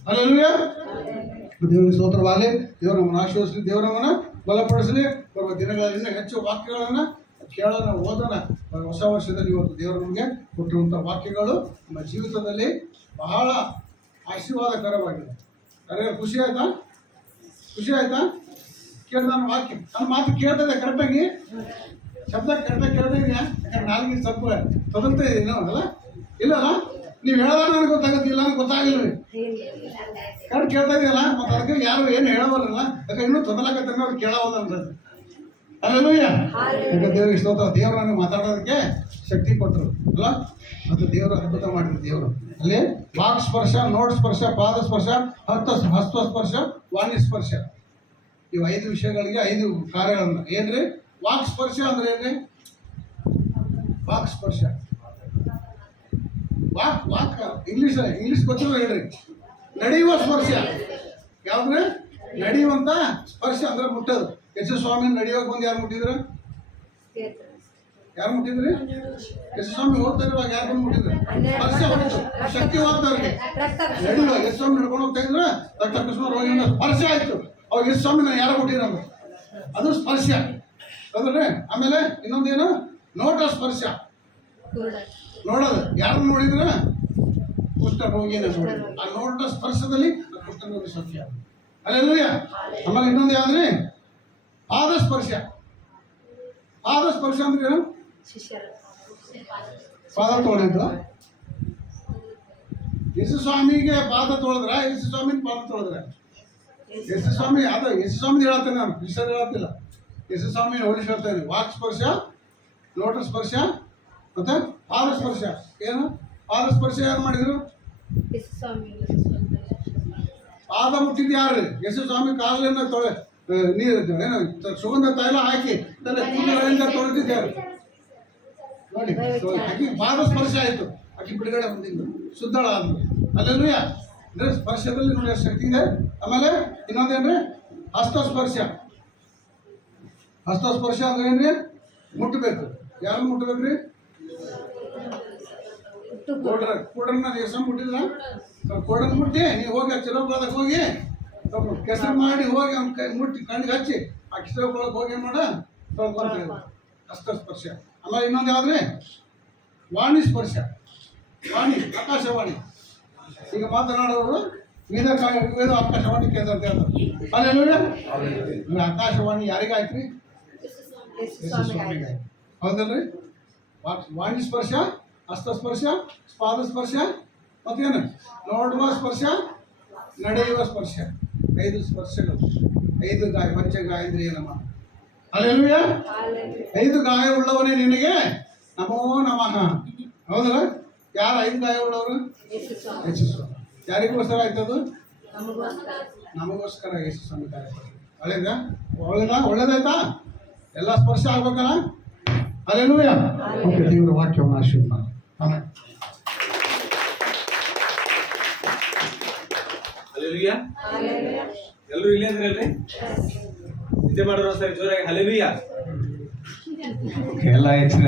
ಹಲ್ಲೆಲೂಯಾ. ದೇವರಿಗೆ ಸ್ತೋತ್ರವಾಗಲಿ. ದೇವರು ನಮ್ಮನ್ನು ಆಶೀರ್ವದಿಸಲಿ, ದೇವರು ನಮ್ಮನ್ನು ಬಲಪಡಿಸಲಿ. ಬರುವ ದಿನಗಳಲ್ಲಿ ಇನ್ನೂ ಹೆಚ್ಚು ವಾಕ್ಯಗಳನ್ನು ಕೇಳೋಣ, ಓದೋಣ. ಹೊಸ ವರ್ಷದಲ್ಲಿ ಇವತ್ತು ದೇವರು ನಮಗೆ ಕೊಟ್ಟಿರುವಂಥ ವಾಕ್ಯಗಳು ನಮ್ಮ ಜೀವಿತದಲ್ಲಿ ಬಹಳ ಆಶೀರ್ವಾದಕರವಾಗಿದೆ. ಯಾರ್ಯಾರು ಖುಷಿ ಆಯ್ತಾ? ಕೇಳಿ ನನ್ನ ವಾಕ್ಯ, ನನ್ನ ಮಾತು ಕೇಳ್ತದೆ ಕರೆಕ್ಟಾಗಿ, ಶಬ್ದ ಕರೆಕ್ಟಾಗಿ ಕೇಳ್ತಾ ಇದೆಯಾ? ಯಾಕಂದ್ರೆ ನಾಲ್ಗೆ ಸ್ವಲ್ಪ ತೊದಲ್ತಾ ಇದೀನಿ ಅಲ್ಲ. ಇಲ್ಲಲ್ಲ, ನೀವು ಹೇಳೋದಾಗ ನನಗೆ ಗೊತ್ತಾಗುತ್ತಿಲ್ಲ, ನನಗೆ ಗೊತ್ತಾಗಿಲ್ಲ ರೀ. ಕರೆಕ್ಟ್ ಕೇಳ್ತಾ ಇದೆಯಲ್ಲ, ಮತ್ತು ಅದಕ್ಕೆ ಯಾರು ಏನು ಹೇಳೋವಲ್ಲ, ಯಾಕಂದ್ರೆ ಇನ್ನೂ ತೊದಲಾಕತ್ತೆ ಅವ್ರು ಕೇಳೋಲ್ಲ ಅಂತದ್ದು. ಅಲ್ಲೆಲ್ಲೂಯ್ಯ. ಯಾಕಂದ್ರೆ ದೇವರಿಗೆ ಸ್ತೋತ್ರ. ದೇವರು ನನಗೆ ಮಾತಾಡೋದಕ್ಕೆ ಶಕ್ತಿ ಕೊಟ್ಟರು ಅಲ್ಲ. ಮತ್ತು ದೇವರು ಅದ್ಭುತ ಮಾಡಿದ್ರು. ದೇವರು ಅಲ್ಲಿ ವಾಕ್ ಸ್ಪರ್ಶ, ನೋಟ್ ಸ್ಪರ್ಶ, ಪಾದ ಸ್ಪರ್ಶ, ಹಸ್ತ ಸ್ಪರ್ಶ, ವಾಣಿ ಸ್ಪರ್ಶ, ಇವು 5 ವಿಷಯಗಳಿಗೆ 5 ಕಾರ್ಯಗಳನ್ನ. ಏನ್ರಿ ವಾಕ್ ಸ್ಪರ್ಶ ಅಂದ್ರೆ? ಏನ್ರಿ ವಾಕ್ ಸ್ಪರ್ಶ? ವಾಕ್ ಇಂಗ್ಲಿಷ್ ಗೊತ್ತಿಲ್ಲ ಹೇಳ್ರಿ. ನಡೆಯುವ ಸ್ಪರ್ಶ. ಯಾವ್ದ್ರೆ? ನಡೆಯುವಂತ ಸ್ಪರ್ಶ ಅಂದ್ರೆ ಮುಟ್ಟೋದು. ಯೇಸು ಸ್ವಾಮಿ ನಡೆಯೋಕೆ ಬಂದು ಯಾರು ಮುಟ್ಟಿದ್ರು? ಯೇಸು ಸ್ವಾಮಿ ಹೋಗ್ತಾ ಇರುವಾಗ ಯಾರು ಬಂದು ಮುಟ್ಟಿದ್ರು? ಸ್ಪರ್ಶ ಹೊಡಿತು. ಶಕ್ತಿ ಹೋಗ್ತಾವ್ರಿಗೆ ನಡೆಯುವ. ಯೇಸು ಸ್ವಾಮಿ ನಡ್ಕೊಂಡು ಹೋಗ್ತಾ ಇದ್ರು, ರಕ್ತ ಕುಸುಮ ರೋಗಿಯಿಂದ ಸ್ಪರ್ಶ ಆಯ್ತು. ಅವಾಗ ಯೇಸು ಸ್ವಾಮಿ ನಾನು ಯಾರು ಮುಟ್ಟಿದ್ರು? ಅದು ಸ್ಪರ್ಶ ಹೌದ್ರಿ. ಆಮೇಲೆ ಇನ್ನೊಂದೇನು? ನೋಟ ಸ್ಪರ್ಶ. ನೋಡೋದು. ಯಾರು ನೋಡಿದ್ರ? ಕುಷ್ಠರೋಗಿನ ನೋಡಿದ್ರು. ಆ ನೋಟ ಸ್ಪರ್ಶದಲ್ಲಿ ಕುಷ್ಠರೋಗಿ ಸತ್ಯ. ಅಲ್ಲೆಲ್ಲೂಯ್ಯ. ಆಮೇಲೆ ಇನ್ನೊಂದು ಯಾವ್ದ್ರಿ? ಪಾದ ಸ್ಪರ್ಶ. ಅಂದ್ರೆ ಏನು? ಪಾದ ತೊಳೆದು. ಯೇಸು ಸ್ವಾಮಿಗೆ ಪಾದ ತೊಳೆದ್ರ, ಯೇಸು ಸ್ವಾಮಿನ ಪಾದ ತೊಳೆದ್ರ? ಯೇಸು ಸ್ವಾಮಿ ಅದು ಯೇಸು ಸ್ವಾಮಿ ಹೇಳತ್ತೇನೆ, ನಾನು ವಿಷಯ ಹೇಳತ್ತಿಲ್ಲ. ಯೇಸು ಸ್ವಾಮಿ ಹೋಲಿಸಿ ಹೇಳ್ತೇನೆ. ವಾಕ್ ಸ್ಪರ್ಶ, ನೋಟ ಸ್ಪರ್ಶ, ಮತ್ತೆ ಪಾದ ಸ್ಪರ್ಶ. ಏನು ಪಾದ ಸ್ಪರ್ಶ ಯಾರು ಮಾಡಿದ್ರು? ಪಾದ ಮುಟ್ಟಿದ್ದು ಯಾರು? ಯೇಸು ಸ್ವಾಮಿ ಕಾಲಿನ ನೀರು ಏನು ಸುಗಂಧ ತೈಲ ಹಾಕಿ ತನ್ನ ಕೂದಲಿಂದ ತೊಳೆದಿದ್ದಾರೆ ನೋಡಿ. ಆಕಿ ಪಾದ ಸ್ಪರ್ಶ ಆಯ್ತು, ಆಕಿ ಬಿಡುಗಡೆ ಬಂದಿದ್ದು, ಶುದ್ಧಳ ಆದ್ಲು. ಅಲ್ಲೆಲ್ಲೂಯ್ಯ. ಅಂದ್ರೆ ಸ್ಪರ್ಶದಲ್ಲಿ ನೋಡಿ ಎಷ್ಟು ಶಕ್ತಿ ಇದೆ. ಆಮೇಲೆ ಇನ್ನೊಂದೇನ್ರಿ? ಹಸ್ತಸ್ಪರ್ಶ. ಅಂದ್ರೆ ಏನ್ರಿ? ಮುಟ್ಟಬೇಕು. ಯಾರು ಮುಟ್ಟಬೇಕ್ರಿ? ಕೋಡ್ರನ್ನ ಹೆಸರು ಮುಟ್ಟಿಲ್ಲ. ಕೋಡನ್ ಮುಟ್ಟಿ ನೀವು ಹೋಗಿ ಚಿರೋಪುರದಾಗ ಹೋಗಿ ಕೆಸರು ಮಾಡಿ ಹೋಗಿ ಅವ್ನ ಕೈ ಮುಟ್ಟಿ ಕಣ್ಣಿಗೆ ಹಚ್ಚಿ ಆ ಚಿರೋಪುರಕ್ಕೆ ಹೋಗಿ ಏನ್ ಮಾಡ ಹಸ್ತಸ್ಪರ್ಶ. ಆಮೇಲೆ ಇನ್ನೊಂದು ಯಾವ್ದ್ರಿ? ವಾಣಿ ಸ್ಪರ್ಶ. ವಾಣಿ, ಆಕಾಶವಾಣಿ. ಈಗ ಮಾತನಾಡೋರು ವೇದ ಆಕಾಶವಾಣಿ ಕೇಂದ್ರ ಅಂತ ಹೇಳ್ತಾರೆ. ಅಲ್ಲೆಲ್ಲ ಆಕಾಶವಾಣಿ ಯಾರಿಗಾಯ್ತ್ರಿ? ಸ್ವಾಮಿಗಾಯ್ತು. ಹೌದಲ್ರಿ? ವಾಣಿ ಸ್ಪರ್ಶ, ಹಸ್ತಸ್ಪರ್ಶ, ಪಾದ ಸ್ಪರ್ಶ, ಮತ್ತೇನು? ನೋಡುವ ಸ್ಪರ್ಶ, ನಡೆಯುವ ಸ್ಪರ್ಶ. 5 ಸ್ಪರ್ಶಗಳು. 5 ಗಾಯ. ಪಂಚಗಾಯಂದ್ರಿಯ ನಮಃ. ಅಲ್ಲೆಲ್ಲೂಯ್ಯ. 5 ಗಾಯವುಳ್ಳವನೇ ನಿನಗೆ ನಮೋ ನಮಃ. ಹೌದಲ್ಲ? ಯಾರು 5 ಗಾಯಗಳವರು? ಯೇಸು ಸ್ವಾಮಿ. ಯಾರಿಗೋಸ್ಕರ ಆಯ್ತದು? ನಮಗೋಸ್ಕರ ಯೇಸು ಸ್ವಾಮಿ ಗಾಯಪಟ್ಟರು. ಒಳ್ಳೇದಾಯ್ತಾ? ಎಲ್ಲ ಸ್ಪರ್ಶ ಆಗ್ಬೇಕಲ್ಲ? ಹಲ್ಲೆಲೂಯಾ. ಓಕೆ, ದೇವರ ವಾಕ್ಯವನ್ನು ಆಶೀರ್ವಾದ ಮಾಡಿ. ಆಮೇಲೆ ಹಲ್ಲೆಲೂಯಾ. ಎಲ್ಲರೂ ಇಲ್ಲಿ ಅಂದ್ರೆ ಅಲ್ರಿ ನಿದ್ದೆ ಮಾಡೋರು ಸರಿ ಜೋರಾಗಿ ಹಲ್ಲೆಲೂಯಾ. ಎಲ್ಲ ಹೆಚ್ಚಿನ